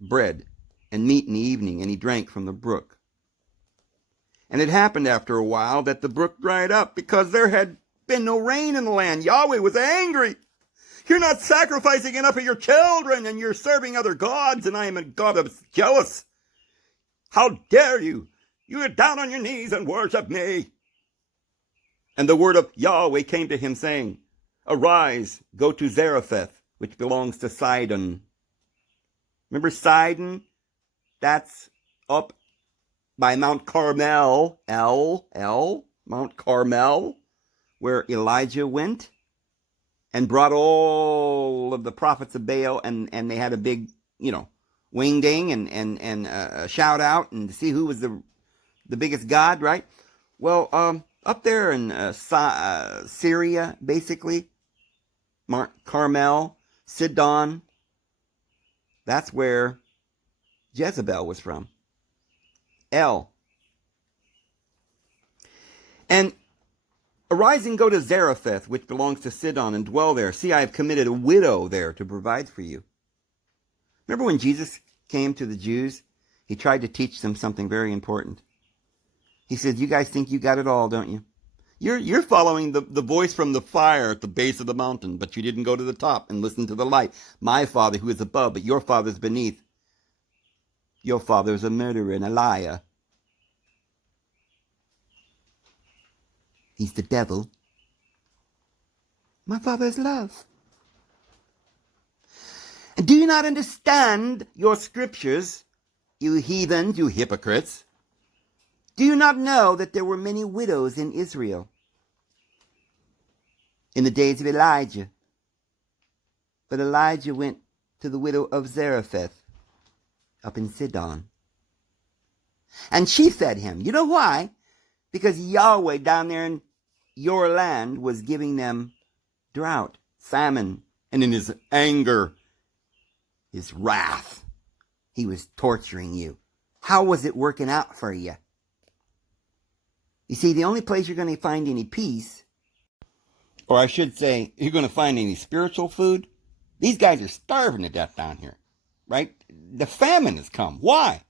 bread, and meat in the evening, and he drank from the brook. And it happened after a while that the brook dried up, because there had been no rain in the land. Yahweh was angry. You're not sacrificing enough of your children, and you're serving other gods, and I am a God that's jealous. How dare you? You get down on your knees and worship me. And the word of Yahweh came to him, saying, Arise, go to Zarephath, which belongs to Sidon. Remember Sidon? That's up by Mount Carmel, Mount Carmel, where Elijah went and brought all of the prophets of Baal, and they had a big, wing ding and a shout out and to see who was the biggest god, right? Well, up there in Syria, basically, Mount Carmel, Sidon, that's where Jezebel was from. And arise and go to Zarephath, which belongs to Sidon, and dwell there. See, I have committed a widow there to provide for you. Remember when Jesus came to the Jews? He tried to teach them something very important. He said, you guys think you got it all, don't you? You're following the voice from the fire at the base of the mountain, but you didn't go to the top and listen to the light. My Father who is above, but your Father's beneath. Your father is a murderer and a liar. He's the devil. My Father is love. And do you not understand your scriptures, you heathens, you hypocrites? Do you not know that there were many widows in Israel in the days of Elijah? But Elijah went to the widow of Zarephath up in Sidon. And she fed him. You know why? Because Yahweh down there in your land was giving them drought, famine, and in his anger, his wrath, he was torturing you. How was it working out for you? You see, the only place you're going to find any peace, or I should say, you're going to find any spiritual food, these guys are starving to death down here, right? The famine has come. Why?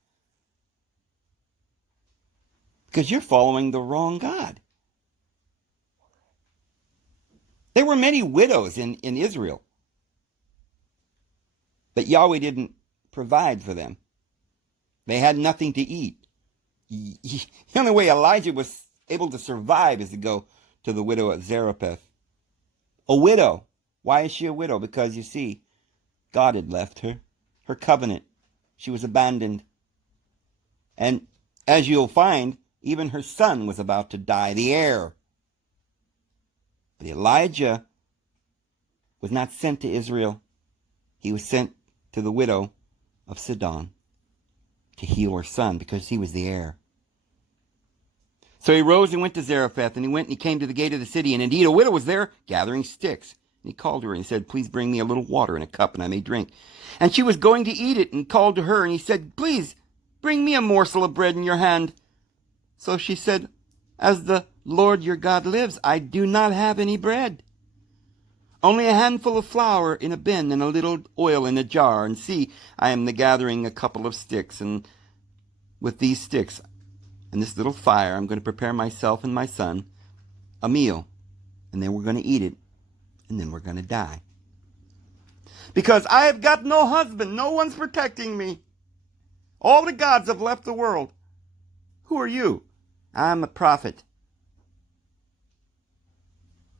Because you're following the wrong God. There were many widows in Israel, but Yahweh didn't provide for them. They had nothing to eat. The only way Elijah was able to survive is to go to the widow at Zarephath. A widow. Why is she a widow? Because, you see, God had left her. Her covenant. She was abandoned. And as you'll find, even her son was about to die, the heir. But Elijah was not sent to Israel. He was sent to the widow of Sidon to heal her son because he was the heir. So he rose and went to Zarephath, and he went and he came to the gate of the city, and indeed a widow was there gathering sticks. And he called her and he said, please bring me a little water in a cup and I may drink. And she was going to eat it and called to her, and he said, please bring me a morsel of bread in your hand. So she said, as the Lord your God lives, I do not have any bread. Only a handful of flour in a bin and a little oil in a jar. And see, I am gathering a couple of sticks, and with these sticks and this little fire, I'm going to prepare myself and my son a meal. And then we're going to eat it, and then we're going to die. Because I have got no husband. No one's protecting me. All the gods have left the world. Who are you? I'm a prophet.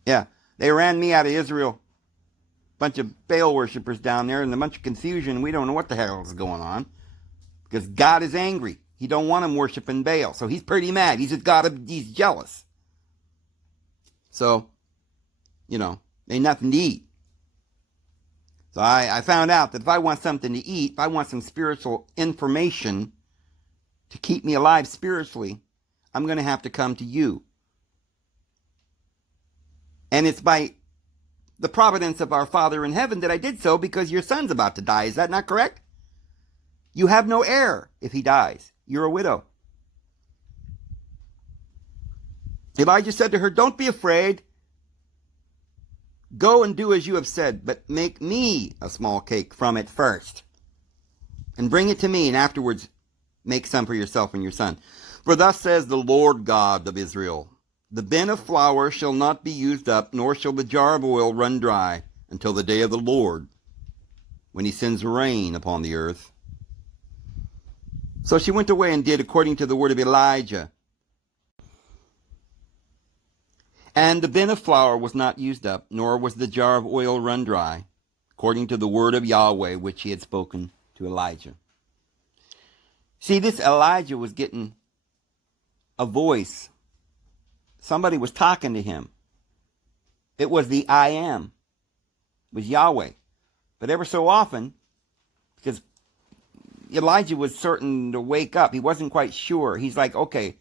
Yeah, They ran me out of Israel. Bunch of Baal worshippers down there and a bunch of confusion. We don't know what the hell is going on. Because God is angry. He don't want them worshiping Baal. So he's pretty mad. He's jealous. So, ain't nothing to eat. So I found out that if I want something to eat, if I want some spiritual information to keep me alive spiritually, I'm going to have to come to you. And it's by the providence of our Father in heaven that I did so, because your son's about to die. Is that not correct? You have no heir if he dies. You're a widow. Elijah said to her, don't be afraid. Go and do as you have said, but make me a small cake from it first. And bring it to me, and afterwards make some for yourself and your son. For thus says the Lord God of Israel, the bin of flour shall not be used up, nor shall the jar of oil run dry, until the day of the Lord, when he sends rain upon the earth. So she went away and did according to the word of Elijah. And the bin of flour was not used up, nor was the jar of oil run dry, according to the word of Yahweh, which he had spoken to Elijah. See, this Elijah was getting a voice. Somebody was talking to him. It was the I am. It was Yahweh. But ever so often, because Elijah was certain to wake up, he wasn't quite sure. He's like, okay,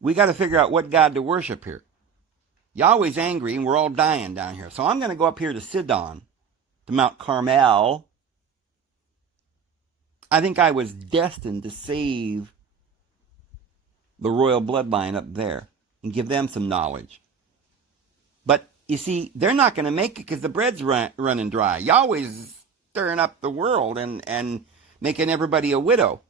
we got to figure out what God to worship here. Yahweh's angry and we're all dying down here. So I'm going to go up here to Sidon, to Mount Carmel. I think I was destined to save the royal bloodline up there and give them some knowledge. But you see, they're not going to make it because the bread's running dry. Yahweh's stirring up the world and making everybody a widow.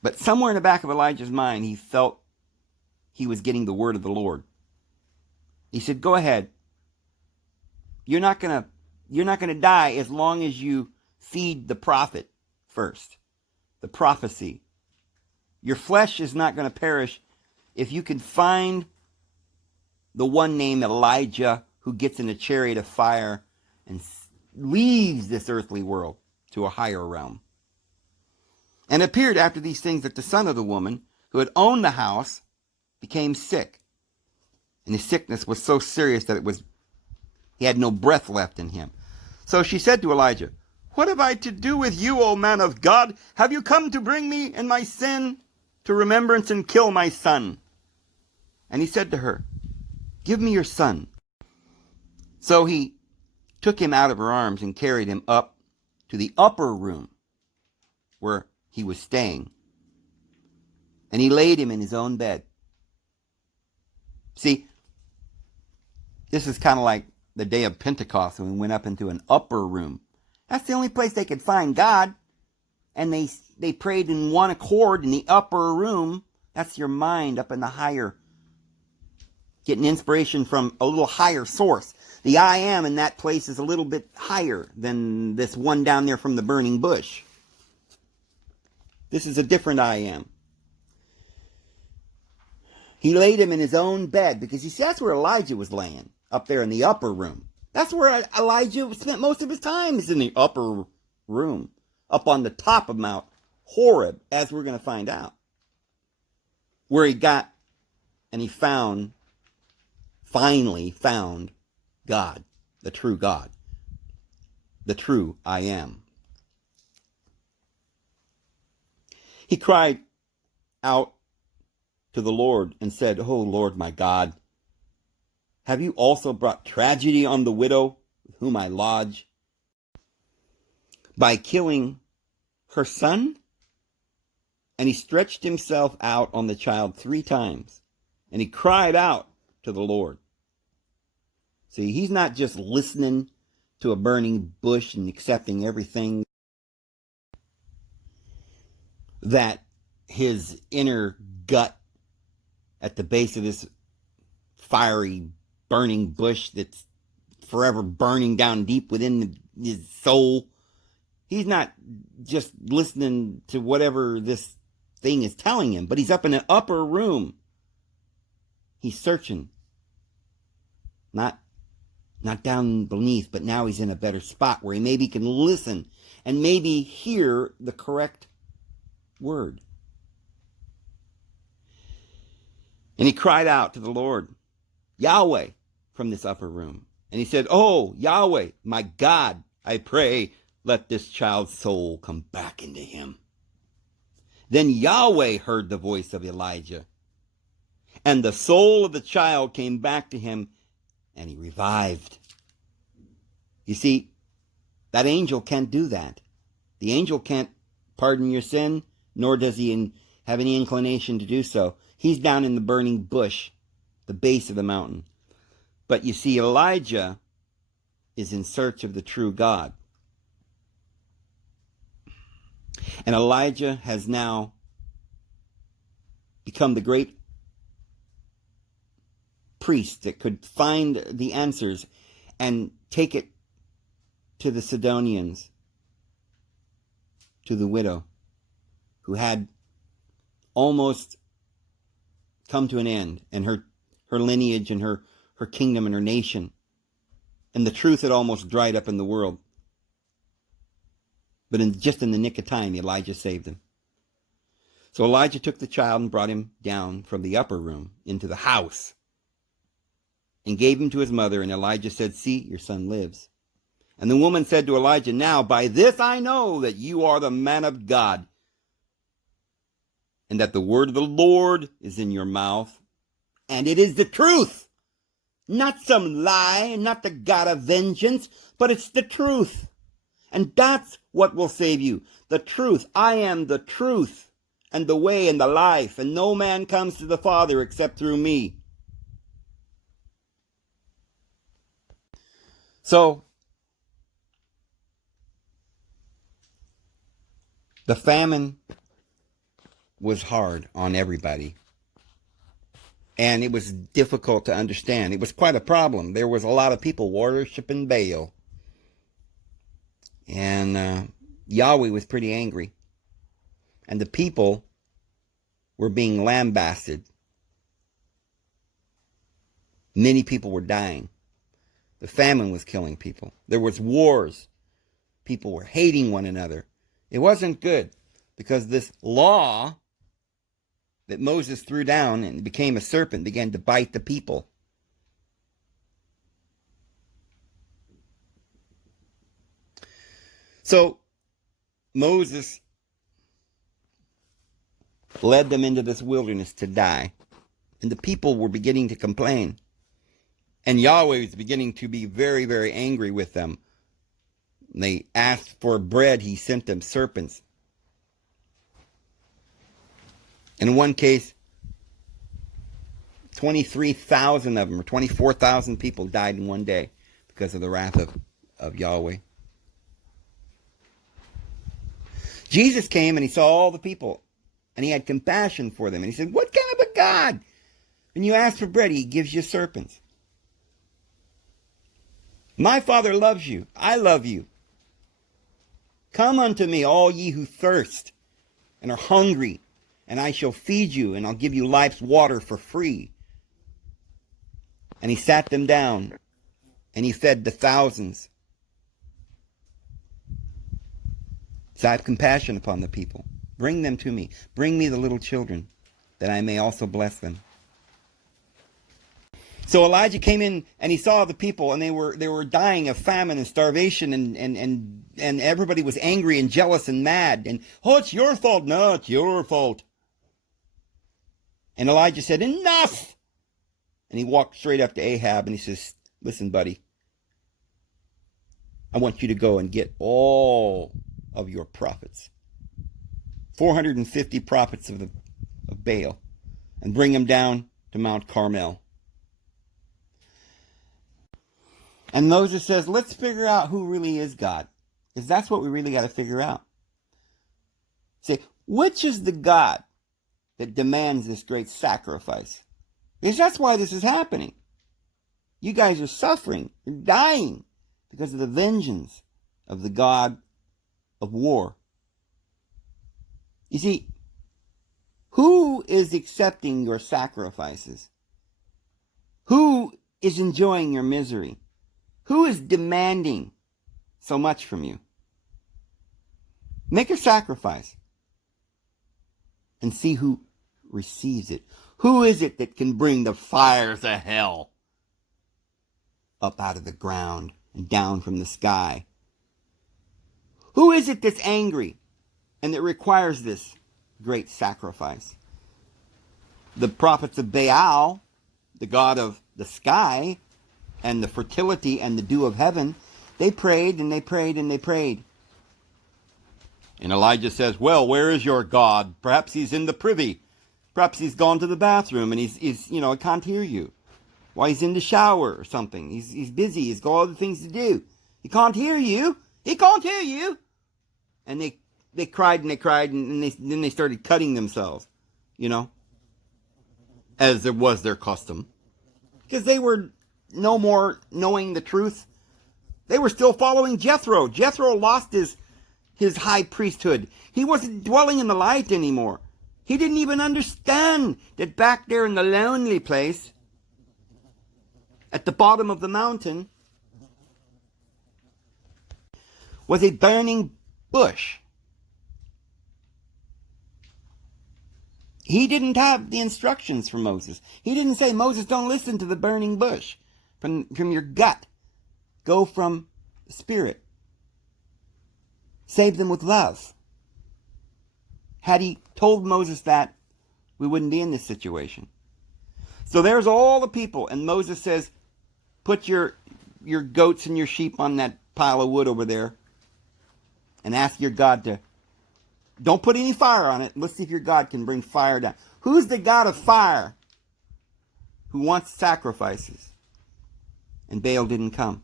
But somewhere in the back of Elijah's mind, he felt he was getting the word of the Lord. He said, go ahead. You're not going to die as long as you feed the prophet first. The prophecy. Your flesh is not going to perish if you can find the one named Elijah who gets in a chariot of fire and leaves this earthly world to a higher realm. And it appeared after these things that the son of the woman who had owned the house became sick. And his sickness was so serious that he had no breath left in him. So she said to Elijah, what have I to do with you, O man of God? Have you come to bring me in my sin to remembrance and kill my son? And he said to her, give me your son. So he took him out of her arms and carried him up to the upper room where he was staying. And he laid him in his own bed. See, this is kind of like the day of Pentecost when we went up into an upper room. That's the only place they could find God. And they prayed in one accord in the upper room. That's your mind up in the higher, getting inspiration from a little higher source. The I am in that place is a little bit higher than this one down there from the burning bush. This is a different I am. He laid him in his own bed, because you see, that's where Elijah was laying, up there in the upper room. That's where Elijah spent most of his time, is in the upper room, up on the top of Mount Horeb, as we're going to find out. Where he got, and he finally found God, the true God, the true I am. He cried out to the Lord and said, "Oh Lord my God, have you also brought tragedy on the widow with whom I lodge by killing her son?" And he stretched himself out on the child 3 times, and he cried out to the Lord. See, he's not just listening to a burning bush and accepting everything that his inner gut at the base of this fiery burning bush that's forever burning down deep within his soul. He's not just listening to whatever this thing is telling him, but he's up in an upper room. He's searching Not down beneath, but now he's in a better spot where he maybe can listen and maybe hear the correct word. And he cried out to the Lord, Yahweh, from this upper room. And he said, Oh, Yahweh, my God, I pray, let this child's soul come back into him. Then Yahweh heard the voice of Elijah, and the soul of the child came back to him, and he revived. You see, that angel can't do that. The angel can't pardon your sin, nor does he have any inclination to do so. He's down in the burning bush, the base of the mountain. But you see, Elijah is in search of the true God. And Elijah has now become the great priest that could find the answers and take it to the Sidonians, to the widow who had almost come to an end, and her lineage and her kingdom and her nation, and the truth had almost dried up in the world. But just in the nick of time, Elijah saved him. So Elijah took the child and brought him down from the upper room into the house and gave him to his mother. And Elijah said, See, your son lives. And the woman said to Elijah, Now by this I know that you are the man of God, and that the word of the Lord is in your mouth, and it is the truth. Not some lie, not the God of vengeance, but it's the truth. And that's what will save you. The truth. I am the truth and the way and the life, and no man comes to the Father except through me. So, the famine was hard on everybody. And it was difficult to understand. It was quite a problem. There was a lot of people worshiping Baal. And Yahweh was pretty angry. And the people were being lambasted. Many people were dying. The famine was killing people. There was wars. People were hating one another. It wasn't good, because this law that Moses threw down and became a serpent began to bite the people. So Moses led them into this wilderness to die. And the people were beginning to complain. And Yahweh was beginning to be very, very angry with them. They asked for bread. He sent them serpents. In one case, 23,000 of them, or 24,000 people died in one day because of the wrath of Yahweh. Jesus came and he saw all the people, and he had compassion for them. And he said, what kind of a God? When you ask for bread, he gives you serpents. My Father loves you. I love you. Come unto me, all ye who thirst and are hungry, and I shall feed you, and I'll give you life's water for free. And he sat them down, and he fed the thousands. So I have compassion upon the people. Bring them to me. Bring me the little children, that I may also bless them. So Elijah came in and he saw the people, and they were dying of famine and starvation, and everybody was angry and jealous and mad. And, oh, it's your fault. No, it's your fault. And Elijah said, enough! And he walked straight up to Ahab and he says, listen, buddy, I want you to go and get all of your prophets, 450 prophets of Baal, and bring them down to Mount Carmel. And Moses says, let's figure out who really is God, because that's what we really got to figure out. Say, which is the God that demands this great sacrifice? Because that's why this is happening. You guys are suffering, you're dying because of the vengeance of the God of war. You see, who is accepting your sacrifices? Who is enjoying your misery? Who is demanding so much from you? Make a sacrifice and see who receives it. Who is it that can bring the fires of hell up out of the ground and down from the sky? Who is it that's angry and that requires this great sacrifice? The prophets of Baal, the god of the sky and the fertility and the dew of heaven, they prayed and they prayed and they prayed. And Elijah says, well, where is your God? Perhaps he's in the privy. Perhaps he's gone to the bathroom and he's I can't hear you. Why, he's in the shower or something. He's busy. He's got other things to do. He can't hear you. He can't hear you. And they cried and they cried and then they started cutting themselves, as it was their custom. Because they were no more knowing the truth. They were still following Jethro. Jethro lost his high priesthood. He wasn't dwelling in the light anymore. He didn't even understand that back there in the lonely place, at the bottom of the mountain, was a burning bush. He didn't have the instructions from Moses. He didn't say, Moses, don't listen to the burning bush from your gut. Go from the Spirit. Save them with love. Had he told Moses that, we wouldn't be in this situation. So there's all the people, and Moses says, put your goats and your sheep on that pile of wood over there, and ask your God to, don't put any fire on it. Let's see if your God can bring fire down. Who's the God of fire who wants sacrifices? And Baal didn't come.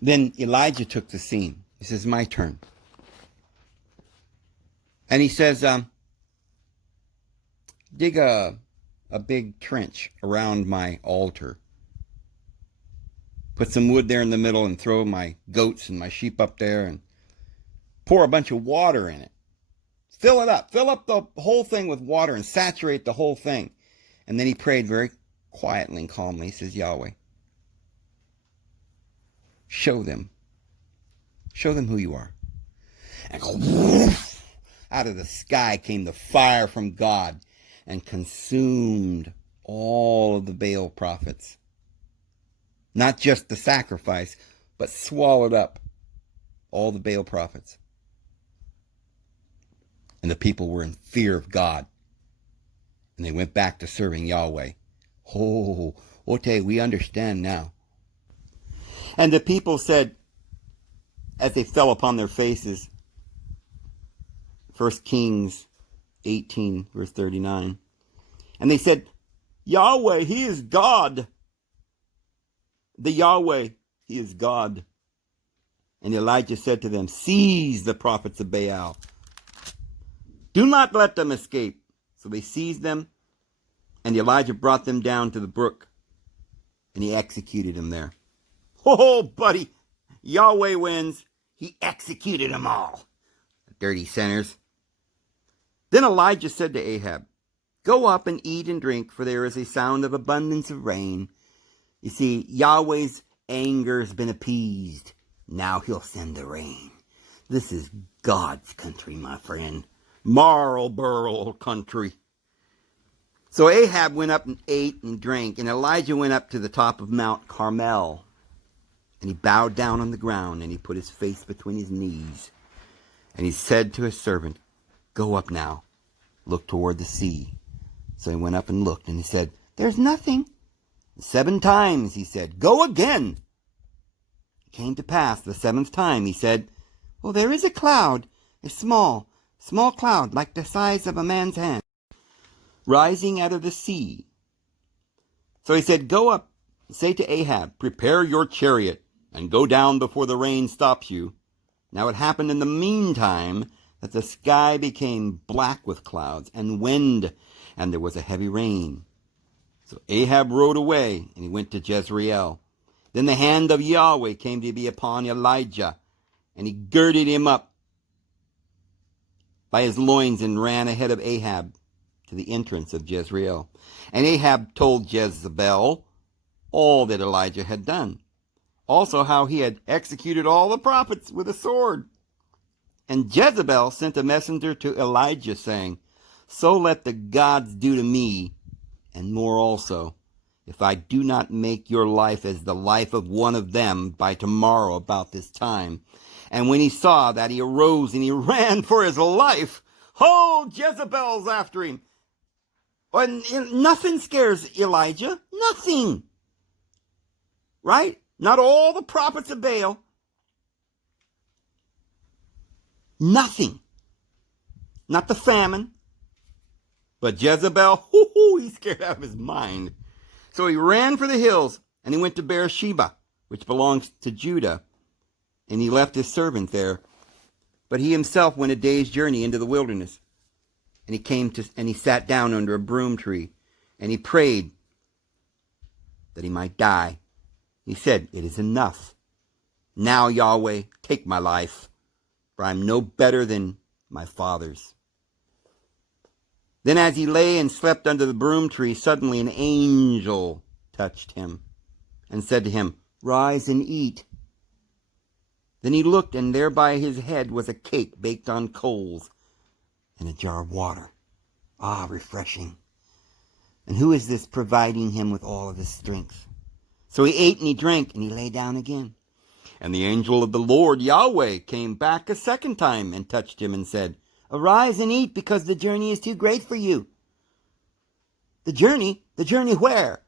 Then Elijah took the scene. He says, my turn. And he says, dig a big trench around my altar. Put some wood there in the middle and throw my goats and my sheep up there and pour a bunch of water in it. Fill it up. Fill up the whole thing with water and saturate the whole thing. And then he prayed very quietly and calmly. He says, Yahweh, show them who you are. And whoosh, out of the sky came the fire from God and consumed all of the Baal prophets. Not just the sacrifice, but swallowed up all the Baal prophets. And the people were in fear of God. And they went back to serving Yahweh. Oh, Ote, we understand now. And the people said, as they fell upon their faces, 1 Kings 18, verse 39. And they said, Yahweh, he is God. The Yahweh, he is God. And Elijah said to them, seize the prophets of Baal. Do not let them escape. So they seized them, and Elijah brought them down to the brook, and he executed them there. Oh, buddy, Yahweh wins. He executed them all. Dirty sinners. Then Elijah said to Ahab, go up and eat and drink, for there is a sound of abundance of rain. You see, Yahweh's anger has been appeased. Now he'll send the rain. This is God's country, my friend. Marlboro country. So Ahab went up and ate and drank, and Elijah went up to the top of Mount Carmel. And he bowed down on the ground, and he put his face between his knees. And he said to his servant, go up now, look toward the sea. So he went up and looked, and he said, there's nothing. 7 times he said, go again. It came to pass the 7th time he said, well, there is a cloud, a small cloud like the size of a man's hand, rising out of the sea. So he said, go up, say to Ahab, prepare your chariot, and go down before the rain stops you. Now it happened in the meantime that the sky became black with clouds and wind, and there was a heavy rain. So Ahab rode away, and he went to Jezreel. Then the hand of Yahweh came to be upon Elijah, and he girded him up by his loins and ran ahead of Ahab to the entrance of Jezreel. And Ahab told Jezebel all that Elijah had done, also how he had executed all the prophets with a sword. And Jezebel sent a messenger to Elijah, saying, So let the gods do to me, and more also, if I do not make your life as the life of one of them by tomorrow about this time. And when he saw that, he arose and he ran for his life. Oh, Jezebel's after him. And nothing scares Elijah. Nothing. Right? Not all the prophets of Baal. Nothing. Not the famine. But Jezebel, he's scared out of his mind. So he ran for the hills, and he went to Beersheba, which belongs to Judah, and he left his servant there. But he himself went a day's journey into the wilderness, and he sat down under a broom tree, and he prayed that he might die. He said, It is enough. Now, Yahweh, take my life, for I am no better than my fathers. Then as he lay and slept under the broom tree, suddenly an angel touched him and said to him, Rise and eat. Then he looked, and there by his head was a cake baked on coals and a jar of water. Ah, refreshing. And who is this providing him with all of his strength? So he ate and he drank, and he lay down again. And the angel of the Lord, Yahweh, came back a second time and touched him and said, Arise and eat, because the journey is too great for you. The journey? The journey where?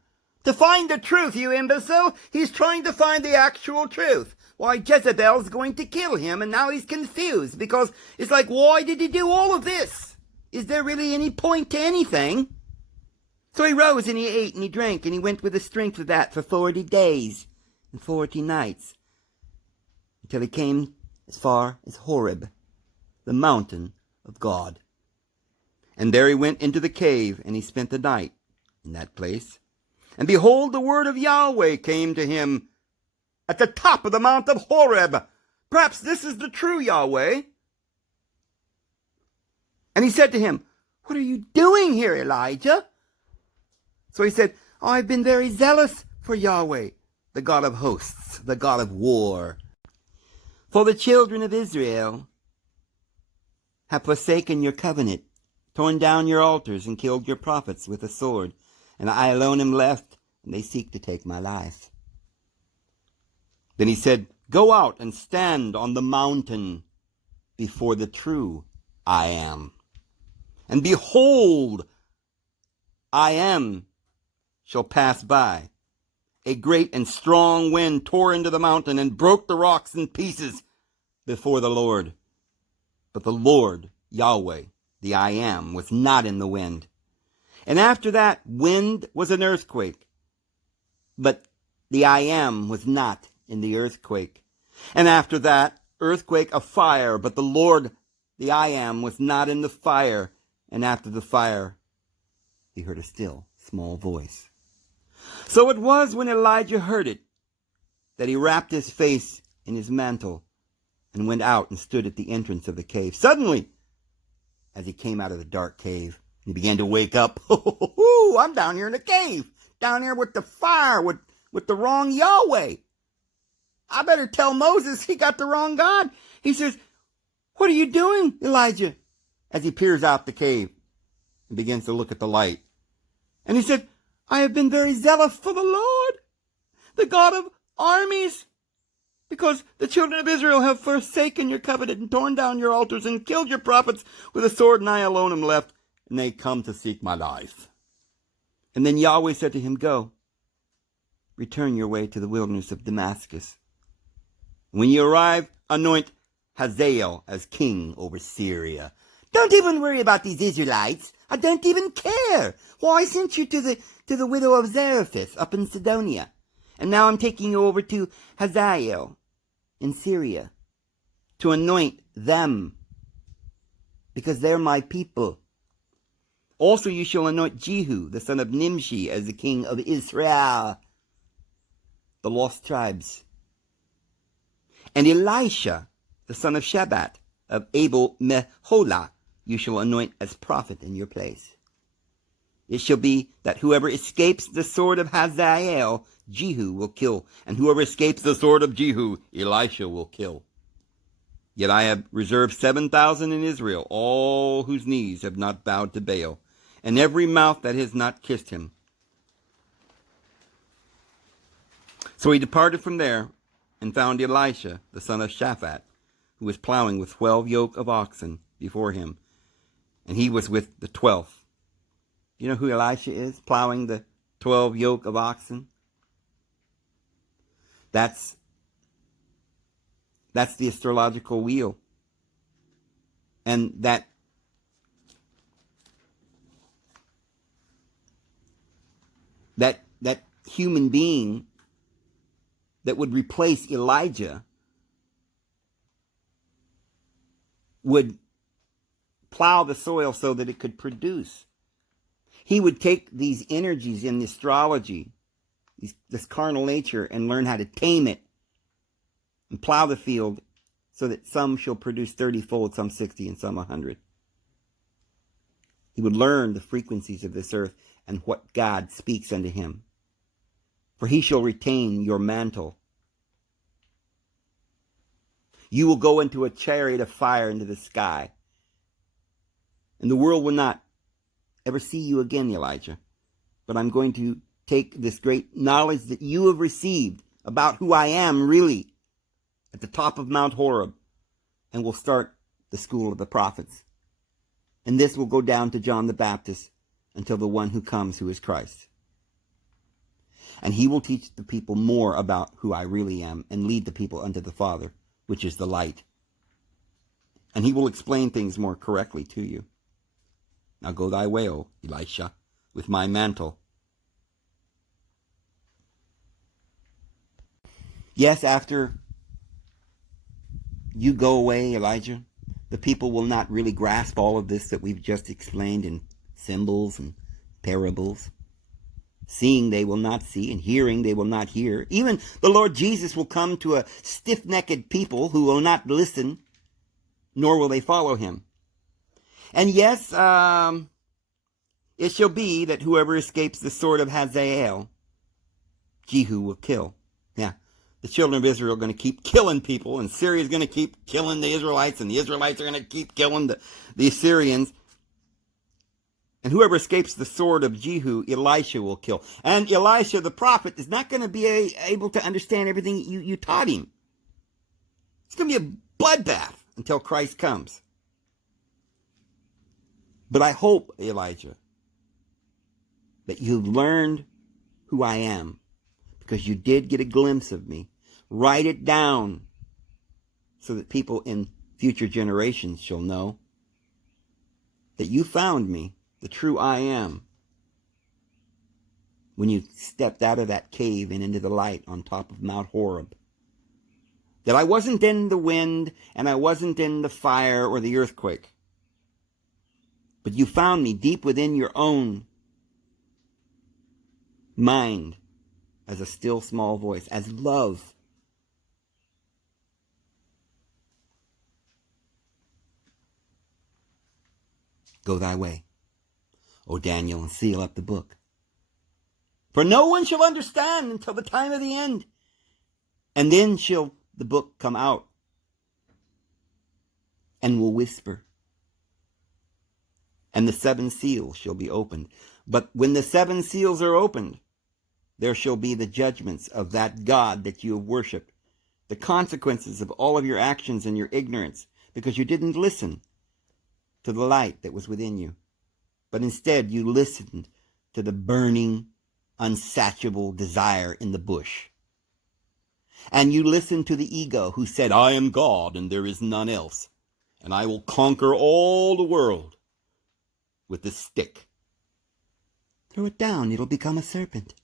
To find the truth, you imbecile. He's trying to find the actual truth. Why, Jezebel's going to kill him, and now he's confused, because it's like, why did he do all of this? Is there really any point to anything? So he rose and he ate and he drank, and he went with the strength of that for 40 days and 40 nights, until he came as far as Horeb, the mountain of God. And there he went into the cave, and he spent the night in that place. And behold, the word of Yahweh came to him at the top of the mount of Horeb. Perhaps this is the true Yahweh. And he said to him, What are you doing here, Elijah? So he said, I've been very zealous for Yahweh, the God of hosts, the God of war. For the children of Israel have forsaken your covenant, torn down your altars, and killed your prophets with a sword. And I alone am left, and they seek to take my life. Then he said, Go out and stand on the mountain before the true I am. And behold, I am shall pass by. A great and strong wind tore into the mountain and broke the rocks in pieces before the Lord. But the Lord, Yahweh, the I Am, was not in the wind. And after that, wind was an earthquake. But the I Am was not in the earthquake. And after that, earthquake, a fire. But the Lord, the I Am, was not in the fire. And after the fire, he heard a still, small voice. So it was when Elijah heard it, that he wrapped his face in his mantle and went out and stood at the entrance of the cave. Suddenly, as he came out of the dark cave, he began to wake up. I'm down here in the cave, down here with the fire, with the wrong Yahweh. I better tell Moses he got the wrong God. He says, What are you doing, Elijah? As he peers out the cave and begins to look at the light. And he said, I have been very zealous for the Lord, the God of armies, because the children of Israel have forsaken your covenant and torn down your altars and killed your prophets with a sword, and I alone am left, and they come to seek my life. And then Yahweh said to him, Go, return your way to the wilderness of Damascus. When you arrive, anoint Hazael as king over Syria. Don't even worry about these Israelites. I don't even care. Well, I sent you to the widow of Zarephath up in Sidonia. And now I'm taking you over to Hazael in Syria to anoint them, because they're my people. Also you shall anoint Jehu, the son of Nimshi, as the king of Israel, the lost tribes. And Elisha, the son of Shabbat, of Abel Meholah, you shall anoint as prophet in your place. It shall be that whoever escapes the sword of Hazael, Jehu will kill, and whoever escapes the sword of Jehu, Elisha will kill. Yet I have reserved 7,000 in Israel, all whose knees have not bowed to Baal, and every mouth that has not kissed him. So he departed from there and found Elisha, the son of Shaphat, who was plowing with 12 yoke of oxen before him, and he was with the 12th. You know who Elisha is, plowing the 12 yoke of oxen? That's the astrological wheel. And that human being that would replace Elijah would plow the soil so that it could produce. He would take these energies in astrology, this carnal nature, and learn how to tame it and plow the field so that some shall produce 30-fold, some 60, and some 100. He would learn the frequencies of this earth and what God speaks unto him. For he shall retain your mantle. You will go into a chariot of fire into the sky, and the world will not ever see you again, Elijah. But I'm going to take this great knowledge that you have received about who I am really at the top of Mount Horeb, and we'll start the school of the prophets. And this will go down to John the Baptist until the one who comes, who is Christ. And he will teach the people more about who I really am and lead the people unto the Father, which is the light. And he will explain things more correctly to you. Now go thy way, O Elisha, with my mantle. Yes, after you go away, Elijah, the people will not really grasp all of this that we've just explained in symbols and parables. Seeing they will not see, and hearing they will not hear. Even the Lord Jesus will come to a stiff-necked people who will not listen, nor will they follow him. And yes, it shall be that whoever escapes the sword of Hazael, Jehu will kill. Yeah, the children of Israel are going to keep killing people, and Syria is going to keep killing the Israelites, and the Israelites are going to keep killing the Assyrians. And whoever escapes the sword of Jehu, Elisha will kill. And Elisha, the prophet, is not going to be able to understand everything you taught him. It's going to be a bloodbath until Christ comes. But I hope, Elijah, that you've learned who I am, because you did get a glimpse of me. Write it down so that people in future generations shall know that you found me, the true I am, when you stepped out of that cave and into the light on top of Mount Horeb. That I wasn't in the wind, and I wasn't in the fire or the earthquake. But you found me deep within your own mind as a still small voice, as love. Go thy way, O Daniel, and seal up the book. For no one shall understand until the time of the end. And then shall the book come out and will whisper. And the 7 seals shall be opened. But when the 7 seals are opened, there shall be the judgments of that God that you have worshipped, the consequences of all of your actions and your ignorance, because you didn't listen to the light that was within you, but instead you listened to the burning, unsatiable desire in the bush. And you listened to the ego who said, I am God and there is none else, and I will conquer all the world with this stick. Throw it down, it'll become a serpent.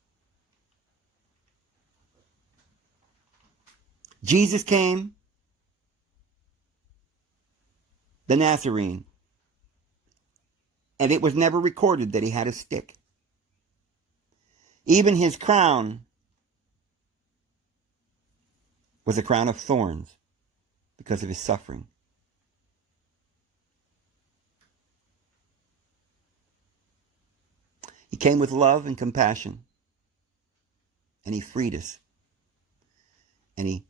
Jesus came, the Nazarene, and it was never recorded that he had a stick. Even his crown was a crown of thorns because of his suffering. came with love and compassion. And he freed us. And he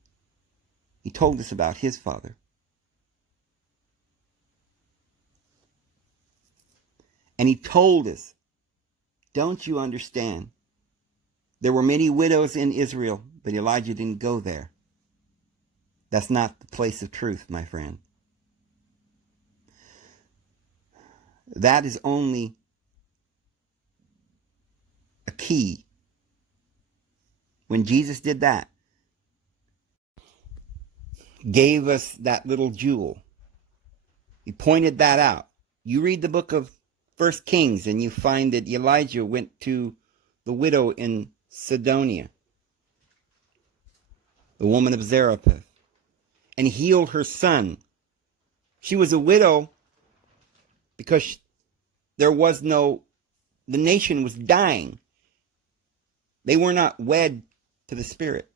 told us about his Father. And he told us, don't you understand? There were many widows in Israel, but Elijah didn't go there. That's not the place of truth, my friend. That is only a key. When Jesus did that, gave us that little jewel. He pointed that out. You read the book of 1 Kings and you find that Elijah went to the widow in Sidon, the woman of Zarephath, and healed her son. She was a widow because the nation was dying. They were not wed to the Spirit.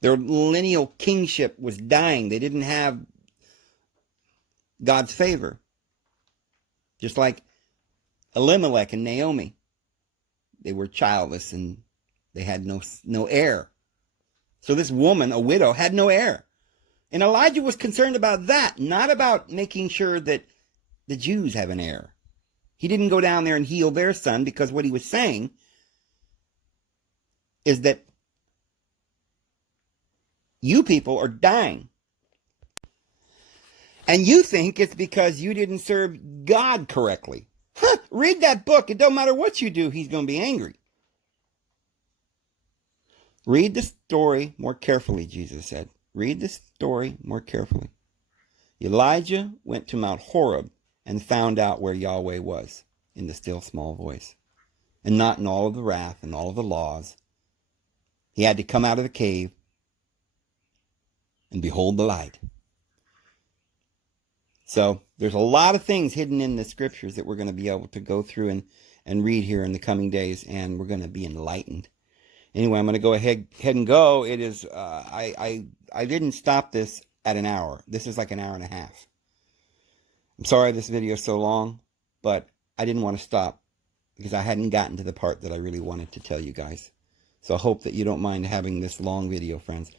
Their lineal kingship was dying. They didn't have God's favor. Just like Elimelech and Naomi. They were childless and they had no heir. So this woman, a widow, had no heir. And Elijah was concerned about that, not about making sure that the Jews have an heir. He didn't go down there and heal their son, because what he was saying is that you people are dying. And you think it's because you didn't serve God correctly. Read that book. It don't matter what you do, he's going to be angry. Read the story more carefully, Jesus said. Read the story more carefully. Elijah went to Mount Horeb and found out where Yahweh was in the still small voice, and not in all of the wrath and all of the laws. He had to come out of the cave and behold the light. So there's a lot of things hidden in the scriptures that we're going to be able to go through and read here in the coming days, and we're going to be enlightened. Anyway, I'm going to go ahead and go. It is, I didn't stop this at an hour. This is like an hour and a half. I'm sorry this video is so long, but I didn't want to stop because I hadn't gotten to the part that I really wanted to tell you guys. So I hope that you don't mind having this long video, friends.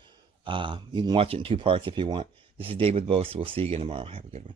You can watch it in 2 parts if you want. This is David Bose. We'll see you again tomorrow. Have a good one.